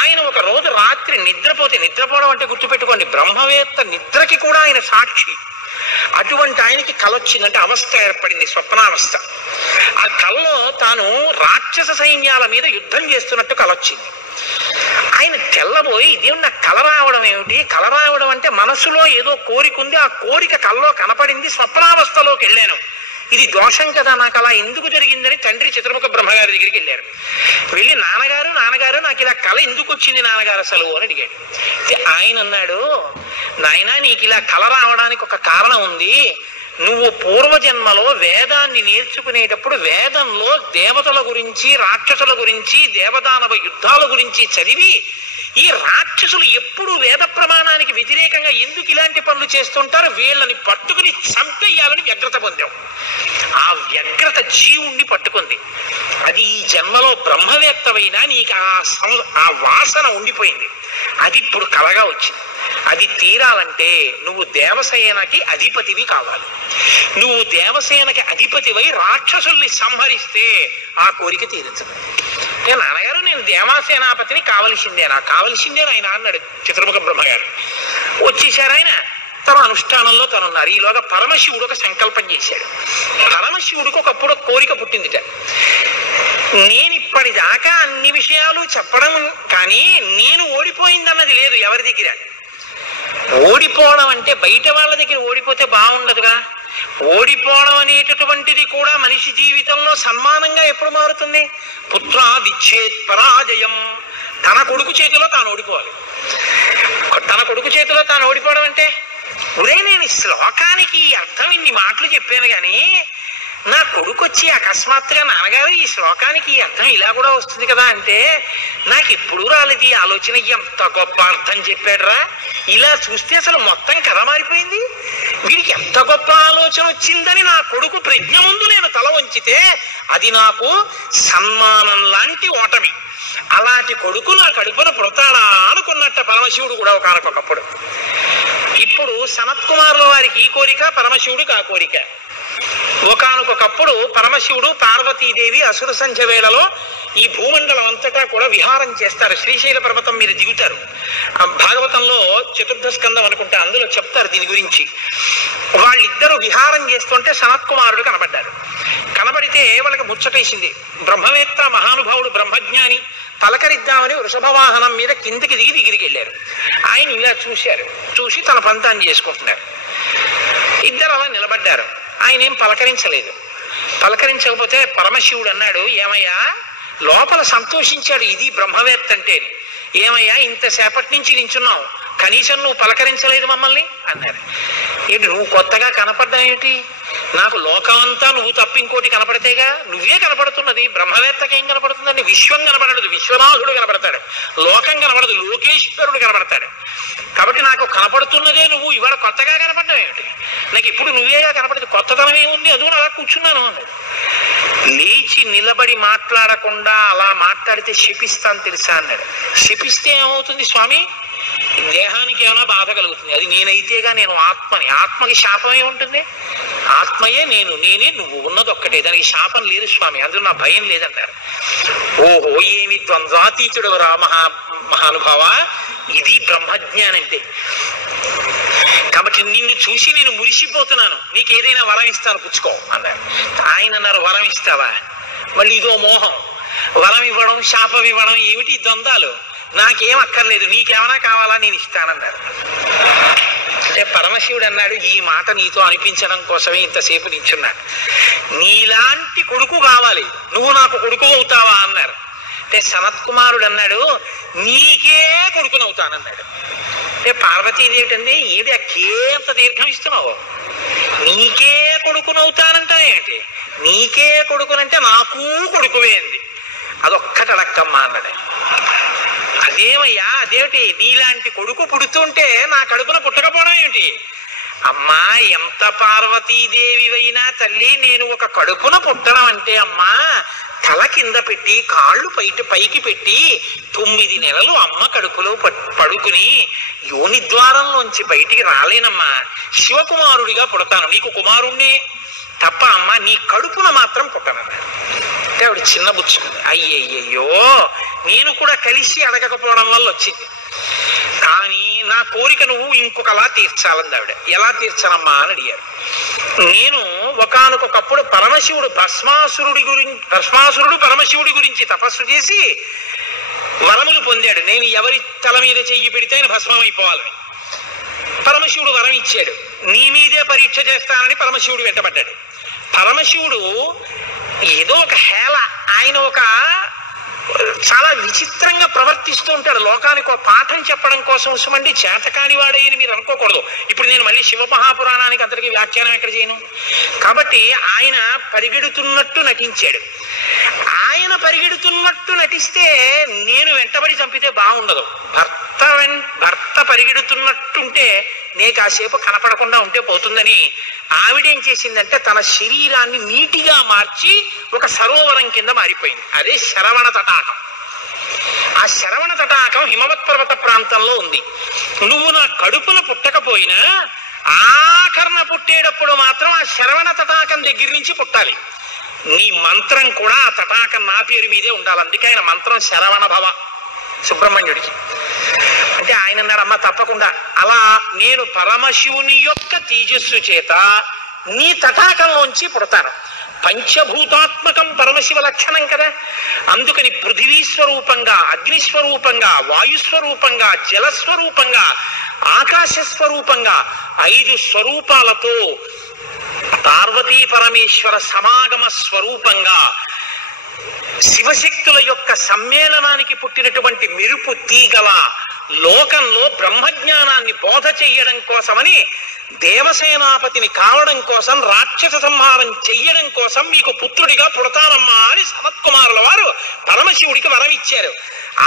ఆయన ఒక రోజు రాత్రి నిద్రపోవడం అంటే గుర్తుపెట్టుకోండి, బ్రహ్మవేత్త నిద్రకి కూడా ఆయన సాక్షి. అటువంటి ఆయనకి కల వచ్చిందంటే అవస్థ ఏర్పడింది, స్వప్నావస్థ. ఆ కలలో తాను రాక్షస సైన్యాల మీద యుద్ధం చేస్తున్నట్టు కల వచ్చింది. ఆయన తెల్లబోయి ఇదేమి నాకు కల రావడం ఏమిటి, కల రావడం అంటే మనసులో ఏదో కోరిక ఉంది, ఆ కోరిక కలలో కనపడింది, స్వప్నావస్థలోకి వెళ్ళాను, ఇది దోషం కదా, నాకు అలా ఎందుకు జరిగిందని తండ్రి చిత్రముఖ బ్రహ్మగారి దగ్గరికి వెళ్ళారు. వెళ్ళి నాన్నగారు నాకు ఇలా కళ ఎందుకు వచ్చింది నాన్నగారు అసలు అని అడిగాడు. ఆయన అన్నాడు, నాయనా నీకు ఇలా కళ రావడానికి ఒక కారణం ఉంది. నువ్వు పూర్వజన్మలో వేదాన్ని నేర్చుకునేటప్పుడు వేదంలో దేవతల గురించి రాక్షసుల గురించి దేవదానవ యుద్ధాల గురించి చదివి ఈ రాక్షసులు ఎప్పుడు వేద ప్రమాణానికి వ్యతిరేకంగా ఎందుకు ఇలాంటి పనులు చేస్తుంటారు, వీళ్ళని పట్టుకుని చంపేయాలని వ్యగ్రత పొందావు. ఆ వ్యగ్రత జీవుణ్ణి పట్టుకుంది. అది ఈ జన్మలో బ్రహ్మవేత్తమైనా నీకు ఆ వాసన ఉండిపోయింది. అది ఇప్పుడు కలగా వచ్చింది. అది తీరాలంటే నువ్వు దేవసేనకి అధిపతివి కావాలి. నువ్వు దేవసేనకి అధిపతివై రాక్షసుల్ని సంహరిస్తే ఆ కోరిక తీరించదు. నాన్నగారు నేను దేవాసేనాపతిని కావలసిందే ఆయన అన్నాడు చిత్రముఖ బ్రహ్మగారు. వచ్చేసారు ఆయన, తన అనుష్ఠానంలో తనున్నారు. ఈలోగా పరమశివుడు ఒక సంకల్పం చేశాడు. పరమశివుడికి ఒకప్పుడు కోరిక పుట్టిందిట, నేను ఇప్పటిదాకా అన్ని విషయాలు చెప్పడం కానీ నేను ఓడిపోయిందన్నది లేదు ఎవరి దగ్గర. ఓడిపోవడం అంటే బయట వాళ్ళ దగ్గర ఓడిపోతే బాగుండదుగా, ఓడిపోవడం అనేటటువంటిది కూడా మనిషి జీవితంలో సన్మానంగా ఎప్పుడు మారుతుంది? పుత్రాదిచ్చేత్ పరాజయం. తన కొడుకు చేతిలో తాను ఓడిపోవాలి. తన కొడుకు చేతిలో తాను ఓడిపోవడం అంటే, ఒరే నేను ఈ శ్లోకానికి అర్థం ఇన్ని మాటలు చెప్పాను కానీ నా కొడుకు వచ్చి అకస్మాత్తుగా నాన్నగారు ఈ శ్లోకానికి ఈ అర్థం ఇలా కూడా వస్తుంది కదా అంటే నాకు ఎప్పుడూ రాలేదు ఈ ఆలోచన. ఎంత గొప్ప అర్థం చెప్పాడురా, ఇలా చూస్తే అసలు మొత్తం కథ మారిపోయింది, వీడికి ఎంత గొప్ప ఆలోచన వచ్చిందని నా కొడుకు ప్రజ్ఞ ముందు నేను తల వంచితే అది నాకు సన్మానం లాంటి ఓటమి. అలాంటి కొడుకు నా కడుపున పుడతాడా అనుకున్నట్ట పరమశివుడు కూడా ఒకనకొకప్పుడు. ఇప్పుడు సనత్కుమారుల వారికి ఈ కోరిక, పరమశివుడికి ఆ కోరిక. ఒకనకొకప్పుడు పరమశివుడు పార్వతీదేవి అసుర సంధ్య వేళలో ఈ భూమండలం అంతటా కూడా విహారం చేస్తారు. శ్రీశైల పర్వతం మీరు దిగుతారు. భాగవతంలో చతుర్థ స్కందం అనుకుంటా, అందులో చెప్తారు దీని గురించి. వాళ్ళిద్దరూ విహారం చేస్తుంటే సనత్కుమారుడు కనబడ్డారు. కనబడితే వాళ్ళకి ముచ్చటేసింది. బ్రహ్మవేత్త మహానుభావుడు బ్రహ్మజ్ఞాని, పలకరిద్దామని వృషభవాహనం మీద కిందకి దిగి దగ్గరికి వెళ్ళారు. ఆయన ఇలా చూశారు, చూసి తన పంతాన్ని చేసుకుంటున్నారు. ఇద్దరు అలా నిలబడ్డారు. ఆయన ఏం పలకరించలేదు. పలకరించకపోతే పరమశివుడు అన్నాడు, ఏమయ్యా లోపల సంతోషించాడు ఇది బ్రహ్మవేత్త అంటే. ఏమయ్యా ఇంతసేపటి నుంచి నించున్నావు, కనీసం నువ్వు పలకరించలేదు మమ్మల్ని అన్నారు. ఏంటి నువ్వు కొత్తగా కనపడ్డావేంటి? నాకు లోకమంతా నువ్వు తప్ప ఇంకోటి కనపడితేగా, నువ్వే కనపడుతున్నది. బ్రహ్మవేత్తకి ఏం కనపడుతుందండి? విశ్వం కనపడదు, విశ్వనాథుడు కనపడతాడు. లోకం కనపడదు, లోకేశ్వరుడు కనపడతాడు. కాబట్టి నాకు కనపడుతున్నదే నువ్వు, ఇవాళ కొత్తగా కనపడ్డావు ఏమిటి? నాకు ఇప్పుడు నువ్వేగా కనపడదు, కొత్తదనం ఏముంది, అదుగు అలా కూర్చున్నాను అన్నాడు. లేచి నిలబడి మాట్లాడకుండా అలా మాట్లాడితే శపిస్తాను తెలుసా అన్నాడు. శపిస్తే ఏమవుతుంది స్వామి? దేహానికి ఏమైనా బాధ కలుగుతుంది. అది నేనైతేగా, నేను ఆత్మని. ఆత్మకి శాపం ఏముంటుంది? ఆత్మయే నేను, నేనే నువ్వు, ఉన్నది ఒక్కటే, దానికి శాపం లేదు స్వామి, అందులో నా భయం లేదన్నారు. ఓహో ఏమి ద్వంద్వాతీతుడు రా మహానుభావ, ఇది బ్రహ్మజ్ఞానం అంటే. కాబట్టి నిన్ను చూసి నేను మురిసిపోతున్నాను, నీకు ఏదైనా వరం ఇస్తాను పుచ్చుకో అన్నారు. ఆయన అన్నారు, వరం ఇస్తావా? మళ్ళీ ఇదో మోహం, వరం ఇవ్వడం శాపం ఇవ్వడం ఏమిటి ద్వంద్వాలు? నాకేం అక్కర్లేదు, నీకేమైనా కావాలా నేను ఇస్తానన్నారు. అంటే పరమశివుడు అన్నాడు, ఈ మాట నీతో అనిపించడం కోసమే ఇంతసేపు నించున్నాడు. నీలాంటి కొడుకు కావాలి, నువ్వు నాకు కొడుకు అవుతావా అన్నారు. అంటే సనత్కుమారుడు అన్నాడు, నీకే కొడుకునవుతానన్నాడు. అంటే పార్వతీదేవి అంది, ఏమిటి అకేంత దీర్ఘం ఇస్తున్నావు? నీకే కొడుకునవుతానంటే ఏంటి? నీకే కొడుకునంటే నాకు కొడుకువే అంది. అదొక్కటి అడక్కమ్మా అన్నాడు. అదేమయ్యా, అదేమిటి నీలాంటి కొడుకు పుడుతుంటే నా కడుపున పుట్టకపోవడం ఏమిటి? అమ్మా ఎంత పార్వతీదేవి అయినా తల్లి, నేను ఒక కడుపున పుట్టడం అంటే అమ్మా తల కింద పెట్టి కాళ్ళు పైకి పెట్టి 9 నెలలు అమ్మ కడుపులో పడుకుని యోని ద్వారంలోంచి బయటికి రాలేనమ్మా. శివకుమారుడిగా పుడతాను, నీకు కుమారుణ్ణే తప్ప అమ్మ నీ కడుపున మాత్రం పుట్టనన్నాడు. అంటే ఆవిడ చిన్న బుచ్చుకుంది. అయ్యయ్యో నేను కూడా కలిసి అడగకపోవడం వల్ల వచ్చింది, కానీ నా కోరిక నువ్వు ఇంకొకలా తీర్చాలంది ఆవిడ. ఎలా తీర్చనమ్మా అని అడిగారు. నేను ఒకానొకప్పుడు పరమశివుడు భస్మాసురుడు పరమశివుడి గురించి తపస్సు చేసి వరములు పొందాడు. నేను ఎవరి తల మీద చెయ్యి పెడితే ఆయన భస్మం అయిపోవాలని పరమశివుడు వరం ఇచ్చాడు. నీ మీదే పరీక్ష చేస్తానని పరమశివుడు వెంటబడ్డాడు. పరమశివుడు ఏదో ఒక హేళ, ఆయన ఒక చాలా విచిత్రంగా ప్రవర్తిస్తూ ఉంటాడు. లోకానికి ఒక పాఠం చెప్పడం కోసం ఉసుమండి చేతకాని వాడేయని మీరు అనుకోకూడదు. ఇప్పుడు నేను మళ్ళీ శివ మహాపురాణానికి అంతటికి వ్యాఖ్యానం ఎక్కడ చేయను. కాబట్టి ఆయన పరిగెడుతున్నట్టు నటించాడు. ఆయన పరిగెడుతున్నట్టు నటిస్తే నేను వెంటబడి చంపితే బాగుండదు. భర్త పరిగెడుతున్నట్టుంటే నే కాసేపు కనపడకుండా ఉంటే పోతుందని ఆవిడేం చేసిందంటే తన శరీరాన్ని నీటిగా మార్చి ఒక సరోవరం కింద మారిపోయింది. అదే శరవణ తటాకం. ఆ శరవణ తటాకం హిమవత్ పర్వత ప్రాంతంలో ఉంది. నువ్వు నా కడుపున పుట్టకపోయినా ఆఖరణ పుట్టేటప్పుడు మాత్రం ఆ శరవణ తటాకం దగ్గర నుంచి పుట్టాలి. నీ మంత్రం కూడా ఆ తటాకం నా పేరు మీదే ఉండాలి. అందుకే ఆయన మంత్రం శరవణ భవ సుబ్రహ్మణ్యుడికి. అంటే ఆయన అన్నాడు, అమ్మ తప్పకుండా అలా నేను పరమశివుని యొక్క తేజస్సు చేత నీ తటాకంలోంచి పుడతాను. పంచభూతాత్మకం పరమశివ లక్షణం కదా. అందుకని పృథివీ స్వరూపంగా, అగ్నిస్వరూపంగా, వాయుస్వరూపంగా, జలస్వరూపంగా, ఆకాశ స్వరూపంగా 5 స్వరూపాలతో పార్వతీ పరమేశ్వర సమాగమ స్వరూపంగా శివశక్తుల యొక్క సమ్మేళనానికి పుట్టినటువంటి మెరుపు తీగల లోకంలో బ్రహ్మజ్ఞానాన్ని బోధ చెయ్యడం కోసమని దేవసేనాపతిని కావడం కోసం, రాక్షస సంహారం చెయ్యడం కోసం మీకు పుత్రుడిగా పుడతానమ్మా అని సనత్కుమారుల వారు పరమశివుడికి వరం ఇచ్చారు.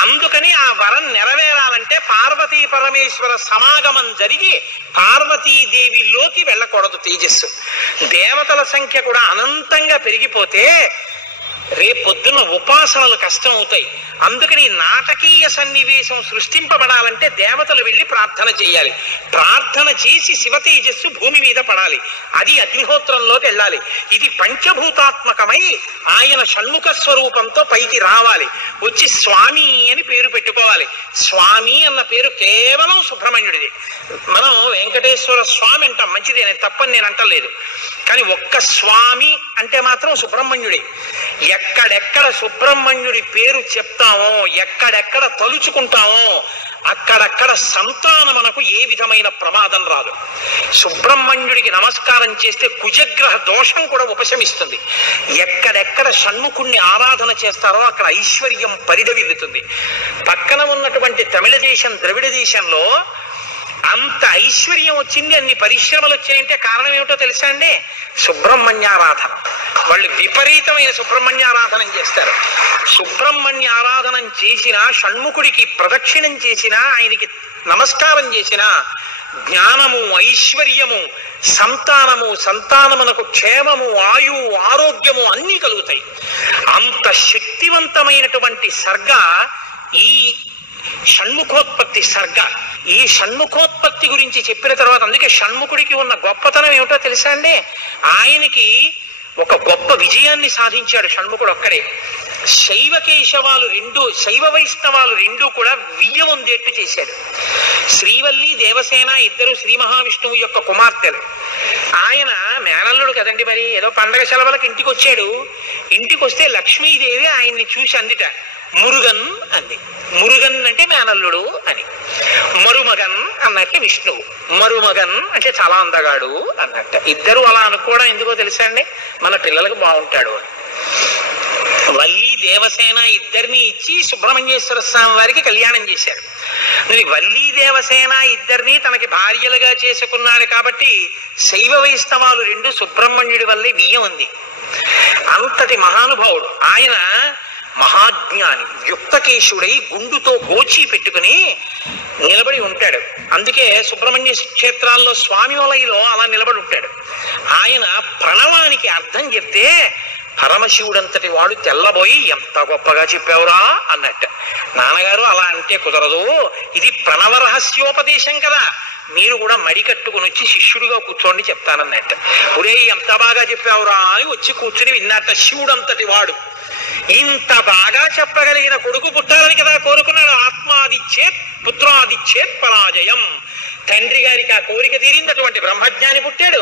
అందుకని ఆ వరం నెరవేరాలంటే పార్వతీ పరమేశ్వర సమాగమం జరిగి పార్వతీదేవిలోకి వెళ్ళకూడదు తేజస్సు. దేవతల సంఖ్య కూడా అనంతంగా పెరిగిపోతే రేపొద్దున ఉపాసనలు కష్టం అవుతాయి. అందుకని నాటకీయ సన్నివేశం సృష్టింపబడాలంటే దేవతలు వెళ్ళి ప్రార్థన చేయాలి. ప్రార్థన చేసి శివ తేజస్సు భూమి మీద పడాలి. అది అగ్నిహోత్రంలోకి వెళ్ళాలి. ఇది పంచభూతాత్మకమై ఆయన షణ్ముఖ స్వరూపంతో పైకి రావాలి. వచ్చి స్వామి అని పేరు పెట్టుకోవాలి. స్వామి అన్న పేరు కేవలం సుబ్రహ్మణ్యుడిది. మనం వెంకటేశ్వర స్వామి అంటాం, మంచిది, నేను తప్పని నేను అంటలేదు. కానీ ఒక్క స్వామి అంటే మాత్రం సుబ్రహ్మణ్యుడి. ఎక్కడెక్కడ సుబ్రహ్మణ్యుడి పేరు చెప్తామో, ఎక్కడెక్కడ తలుచుకుంటామో అక్కడక్కడ సంతానమునకు ఏ విధమైన ప్రమాదం రాదు. సుబ్రహ్మణ్యుడికి నమస్కారం చేస్తే కుజగ్రహ దోషం కూడా ఉపశమిస్తుంది. ఎక్కడెక్కడ షణ్ముఖుణ్ణి ఆరాధన చేస్తారో అక్కడ ఐశ్వర్యం పరిడవిల్లుతుంది. పక్కన ఉన్నటువంటి తమిళ దేశం, ద్రవిడ దేశంలో అంత ఐశ్వర్యం వచ్చింది, అన్ని పరిశ్రమలు వచ్చాయంటే కారణం ఏమిటో తెలుసా అండి? సుబ్రహ్మణ్యారాధన. వాళ్ళు విపరీతమైన సుబ్రహ్మణ్యారాధనం చేస్తారు. సుబ్రహ్మణ్య ఆరాధనం చేసినా, షణ్ముఖుడికి ప్రదక్షిణం చేసినా, ఆయనకి నమస్కారం చేసినా జ్ఞానము, ఐశ్వర్యము, సంతానము, సంతానమునకు క్షేమము, ఆయువు, ఆరోగ్యము అన్నీ కలుగుతాయి. అంత శక్తివంతమైనటువంటి సర్గ ఈ షణ్ముఖోత్పత్తి సర్గ. ఈ షణ్ముఖోత్పత్తి గురించి చెప్పిన తర్వాత, అందుకే షణ్ముఖుడికి ఉన్న గొప్పతనం ఏమిటో తెలుసా అండి? ఆయనకి ఒక గొప్ప విజయాన్ని సాధించాడు షణ్ముఖుడు ఒక్కడే. శైవకేశవాలు రెండు, శైవ వైష్ణవాలు రెండు కూడా వియ్యముందేట్టు చేశాడు. శ్రీవల్లి, దేవసేన ఇద్దరు శ్రీ మహావిష్ణువు యొక్క కుమార్తెలు. ఆయన మేనల్లుడు కదండి, మరి ఏదో పండగ సెలవులకు ఇంటికి వచ్చాడు. ఇంటికి వస్తే లక్ష్మీదేవి ఆయన్ని చూసి అందిట, మురుగన్ అంది. మురుగన్ అంటే మేనల్లుడు అని. మరుమగన్ అన్నట్టు విష్ణువు. మరుమగన్ అంటే చాలా అందగాడు అన్నట్ట. ఇద్దరు అలా అనుకోవడం ఎందుకో తెలుసా అండి? మన పిల్లలకు బాగుంటాడు అని. వల్లి, దేవసేన ఇద్దరిని ఇచ్చి సుబ్రహ్మణ్యేశ్వర స్వామి వారికి కళ్యాణం చేశారు. వల్లి, దేవసేన ఇద్దరిని తనకి భార్యలుగా చేసుకున్నాడు కాబట్టి శైవ వైష్ణవాలు రెండు సుబ్రహ్మణ్యుడి వల్లే బియ్యం ఉంది. అంతటి మహానుభావుడు ఆయన. మహాజ్ఞాని, యుక్తకేశుడై గుండుతో గోచి పెట్టుకుని నిలబడి ఉంటాడు. అందుకే సుబ్రహ్మణ్య క్షేత్రాల్లో స్వామి వలయలో అలా నిలబడి ఉంటాడు. ఆయన ప్రణవానికి అర్థం చెప్తే పరమశివుడంతటి వాడు తెల్లబోయి, ఎంత గొప్పగా చెప్పావురా అన్నట్టు. నాన్నగారు అలా అంటే కుదరదు, ఇది ప్రణవ రహస్యోపదేశం కదా, మీరు కూడా మడి కట్టుకుని వచ్చి శిష్యుడిగా కూర్చోండి చెప్తానన్నట్టు. ఒరే ఎంత బాగా చెప్పావురా అని వచ్చి కూర్చుని విన్నట్ట. శివుడంతటి వాడు ఇంత బాగా చెప్పగలిగిన కొడుకు పుట్టాలని కదా కోరుకున్నాడు. ఆత్మాదిచ్చేత్ పుత్రాదిచ్చేత్ పరాజయం. తండ్రి గారికి ఆ కోరిక తీరిందటువంటి బ్రహ్మజ్ఞాని పుట్టాడు.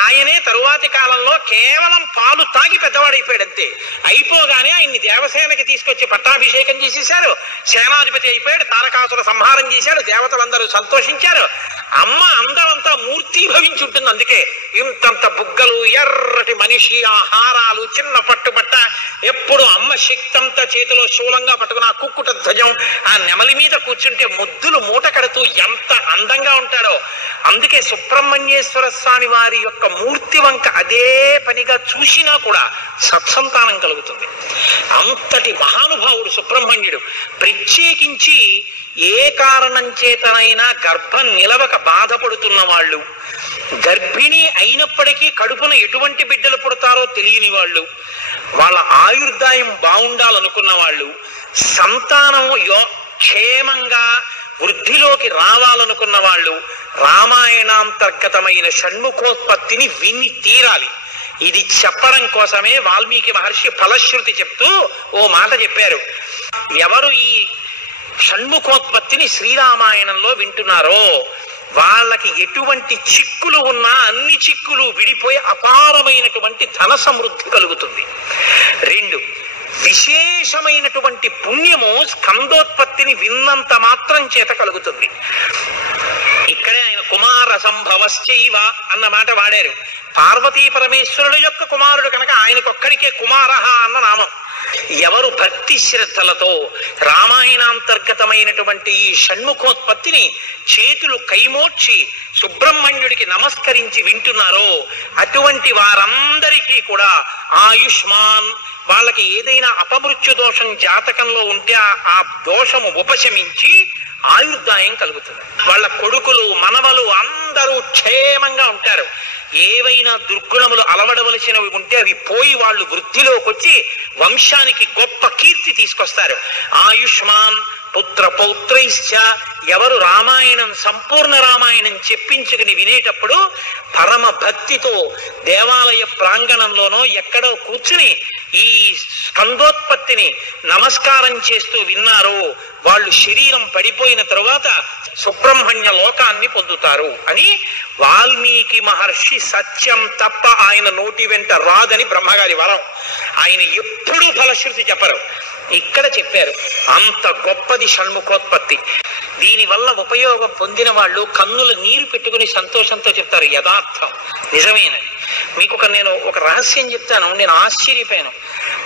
ఆయనే తరువాతి కాలంలో కేవలం పాలు తాగి పెద్దవాడైపోయాడు అంతే. అయిపోగానే ఆయన్ని దేవసేనకి తీసుకొచ్చి పట్టాభిషేకం చేసేశారు. సేనాధిపతి అయిపోయాడు. తారకాసుర సంహారం చేశాడు. దేవతలందరూ సంతోషించారు. అమ్మ అందమంతా మూర్తీభవించి ఉంటుంది. అందుకే ఇంతంత బుగ్గలు, ఎర్రటి మనిషి, ఆహారాలు, చిన్న పట్టుబట్ట, ఎప్పుడు అమ్మ శక్తంతా చేతిలో శూలంగా పట్టుకుని ఆ కుక్కుట ధ్వజం, ఆ నెమలి మీద కూర్చుంటే ముద్దులు మూట కడుతూ ఎంత అందంగా ఉంటాడో. అందుకే సుబ్రహ్మణ్యేశ్వర స్వామి వారి యొక్క మూర్తి వంక అదే పనిగా చూసినా కూడా సత్సంతానం కలుగుతుంది. అంతటి మహానుభావుడు సుబ్రహ్మణ్యుడు. ప్రత్యేకించి ఏ కారణం చేతనైనా గర్భం నిలవక బాధపడుతున్న వాళ్ళు, గర్భిణి అయినప్పటికీ కడుపున ఎటువంటి బిడ్డలు పుడతారో తెలియని వాళ్ళు, వాళ్ళ ఆయుర్దాయం బాగుండాలనుకున్న వాళ్ళు, సంతానం క్షేమంగా వృద్ధిలోకి రావాలనుకున్న వాళ్ళు రామాయణాంతర్గతమైన షణ్ముఖోత్పత్తిని విని తీరాలి. ఇది చెప్పడం కోసమే వాల్మీకి మహర్షి ఫలశ్రుతి చెప్తూ ఓ మాట చెప్పారు. ఎవరు ఈ షణ్ముఖోత్పత్తిని శ్రీరామాయణంలో వింటున్నారో వాళ్ళకి ఎటువంటి చిక్కులు ఉన్నా అన్ని చిక్కులు విడిపోయి అపారమైనటువంటి ధన సమృద్ధి కలుగుతుంది. 2, విశేషమైనటువంటి పుణ్యము స్కందోత్పత్తిని విన్నంత మాత్రం చేత కలుగుతుంది. ఇక్కడే ఆయన కుమార సంభవశ్చైవ అన్న మాట వాడారు. పార్వతీ పరమేశ్వరుల యొక్క కుమారుడు కనుక ఆయనకొక్కడికే కుమారః అన్న నామం. ఎవరు భక్తి శ్రద్ధలతో రామాయణాంతర్గతమైనటువంటి ఈ షణ్ముఖోత్పత్తిని చేతులు కైమోడ్చి సుబ్రహ్మణ్యుడికి నమస్కరించి వింటున్నారో అటువంటి వారందరికీ కూడా ఆయుష్మాన్, వాళ్ళకి ఏదైనా అపమృత్యు దోషం జాతకంలో ఉంటే ఆ దోషము ఉపశమించి ఆయుర్దాయం కలుగుతుంది. వాళ్ళ కొడుకులు మనవలు అందరూ క్షేమంగా ఉంటారు. ఏవైనా దుర్గుణములు అలవడవలసినవి ఉంటే అవి పోయి వాళ్ళు వృద్ధిలోకి వచ్చి వంశానికి గొప్ప కీర్తి తీసుకొస్తారు. ఆయుష్మాన్ పుత్ర పౌత్రైశ్చ, ఎవరు రామాయణం సంపూర్ణ రామాయణం చెప్పించుకుని వినేటప్పుడు పరమ భక్తితో దేవాలయ ప్రాంగణంలోనో ఎక్కడో కూర్చుని ఈ స్కందోత్పత్తిని నమస్కారం చేస్తూ విన్నారో వాళ్ళు శరీరం పడిపోయిన తరువాత సుబ్రహ్మణ్య లోకాన్ని పొందుతారు అని వాల్మీకి మహర్షి సత్యం తప్ప ఆయన నోటి వెంట రాదని బ్రహ్మగారి వరం. ఆయన ఎప్పుడూ ఫలశ్రుతి చెప్పరు, ఇక్కడ చెప్పారు. అంత గొప్పది షణ్ముఖోత్పత్తి. దీనివల్ల ఉపయోగం పొందిన వాళ్ళు కన్నుల నీరు పెట్టుకుని సంతోషంతో చెప్తారు యథార్థం నిజమేనని. మీకు నేను ఒక రహస్యం చెప్తాను, నేను ఆశ్చర్యపోయాను.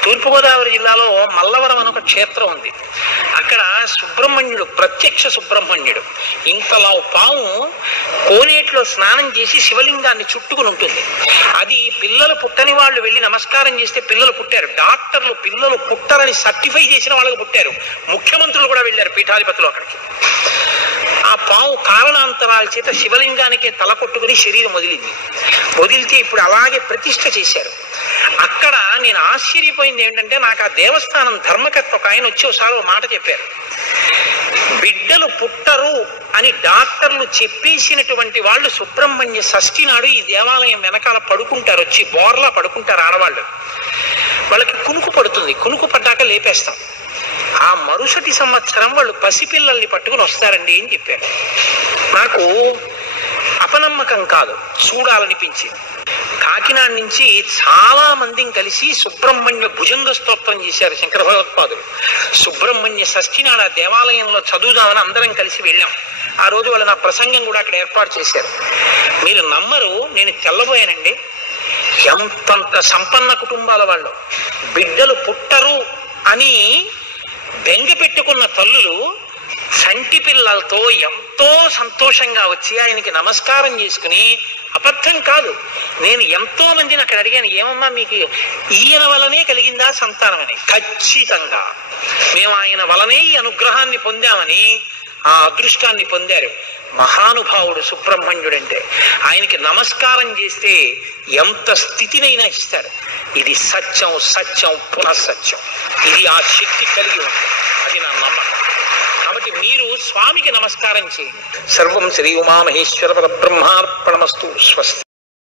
తూర్పుగోదావరి జిల్లాలో మల్లవరం అని ఒక క్షేత్రం ఉంది. అక్కడ సుబ్రహ్మణ్యుడు, ప్రత్యక్ష సుబ్రహ్మణ్యుడు, ఇంతలా పాము కోనేటిలో స్నానం చేసి శివలింగాన్ని చుట్టుకుని ఉంటుంది. అది పిల్లలు పుట్టని వాళ్ళు వెళ్ళి నమస్కారం చేస్తే పిల్లలు పుట్టారు. డాక్టర్లు పిల్లలు పుట్టరని సర్టిఫై చేసిన వాళ్ళకి పుట్టారు. ముఖ్యమంత్రులు కూడా వెళ్ళారు పీఠాధిపతులు అక్కడికి. ఆ పాము కారణాంతరాల చేత శివలింగానికే తల కొట్టుకుని శరీరం వదిలితే ఇప్పుడు అలాగే ప్రతిష్ఠ చేశారు. అక్కడ నేను ఆశ్చర్యపోయింది ఏంటంటే, నాకు ఆ దేవస్థానం ధర్మకర్త ఒక ఆయన వచ్చి ఒకసారి ఒక మాట చెప్పారు. బిడ్డలు పుట్టరు అని డాక్టర్లు చెప్పేసినటువంటి వాళ్ళు సుబ్రహ్మణ్య షష్ఠి నాడు ఈ దేవాలయం వెనకాల పడుకుంటారు, వచ్చి బోర్లా పడుకుంటారు ఆడవాళ్ళు. వాళ్ళకి కునుకు పడుతుంది, కునుకు పడ్డాక లేపేస్తాం. ఆ మరుసటి సంవత్సరం వాళ్ళు పసిపిల్లల్ని పట్టుకుని వస్తారండి అని చెప్పారు. నాకు అపనమ్మకం కాదు, చూడాలనిపించింది. కాకినాడ నుంచి చాలా మందిని కలిసి సుబ్రహ్మణ్య భుజంగ స్తోత్రం చేశారు శంకర భగవత్పాదులు. సుబ్రహ్మణ్య షష్ఠి నాడు ఆ దేవాలయంలో చదువుదామని అందరం కలిసి వెళ్ళాం. ఆ రోజు వాళ్ళు నా ప్రసంగం కూడా అక్కడ ఏర్పాటు చేశారు. మీరు నమ్మరు, నేను తెల్లబోయానండి. ఎంతంత సంపన్న కుటుంబాల వాళ్ళు బిడ్డలు పుట్టరు అని బెంగ పెట్టుకున్న తల్లులు సంటి పిల్లలతో ఎంతో సంతోషంగా వచ్చి ఆయనకి నమస్కారం చేసుకుని, అబద్ధం కాదు, నేను ఎంతో మందిని అక్కడ అడిగాను, ఏమమ్మా మీకు ఈయన వలనే కలిగిందా సంతానం అని. ఖచ్చితంగా మేము ఆయన వలనే ఈ అనుగ్రహాన్ని పొందామని ఆ అదృష్టాన్ని పొందారు. మహానుభావుడు సుబ్రహ్మణ్యుడంటే ఆయనకి నమస్కారం చేస్తే ఎంత స్థితినైనా ఇస్తారు. ఇది సత్యం, సత్యం పునఃసత్యం. ఇది ఆ శక్తి కలిగి ఉంది, అది నా నమ్మకం. కాబట్టి మీరు స్వామికి నమస్కారం చేయండి. సర్వం శ్రీ ఉమామహేశ్వర పరబ్రహ్మార్పణమస్తు. స్వస్తి.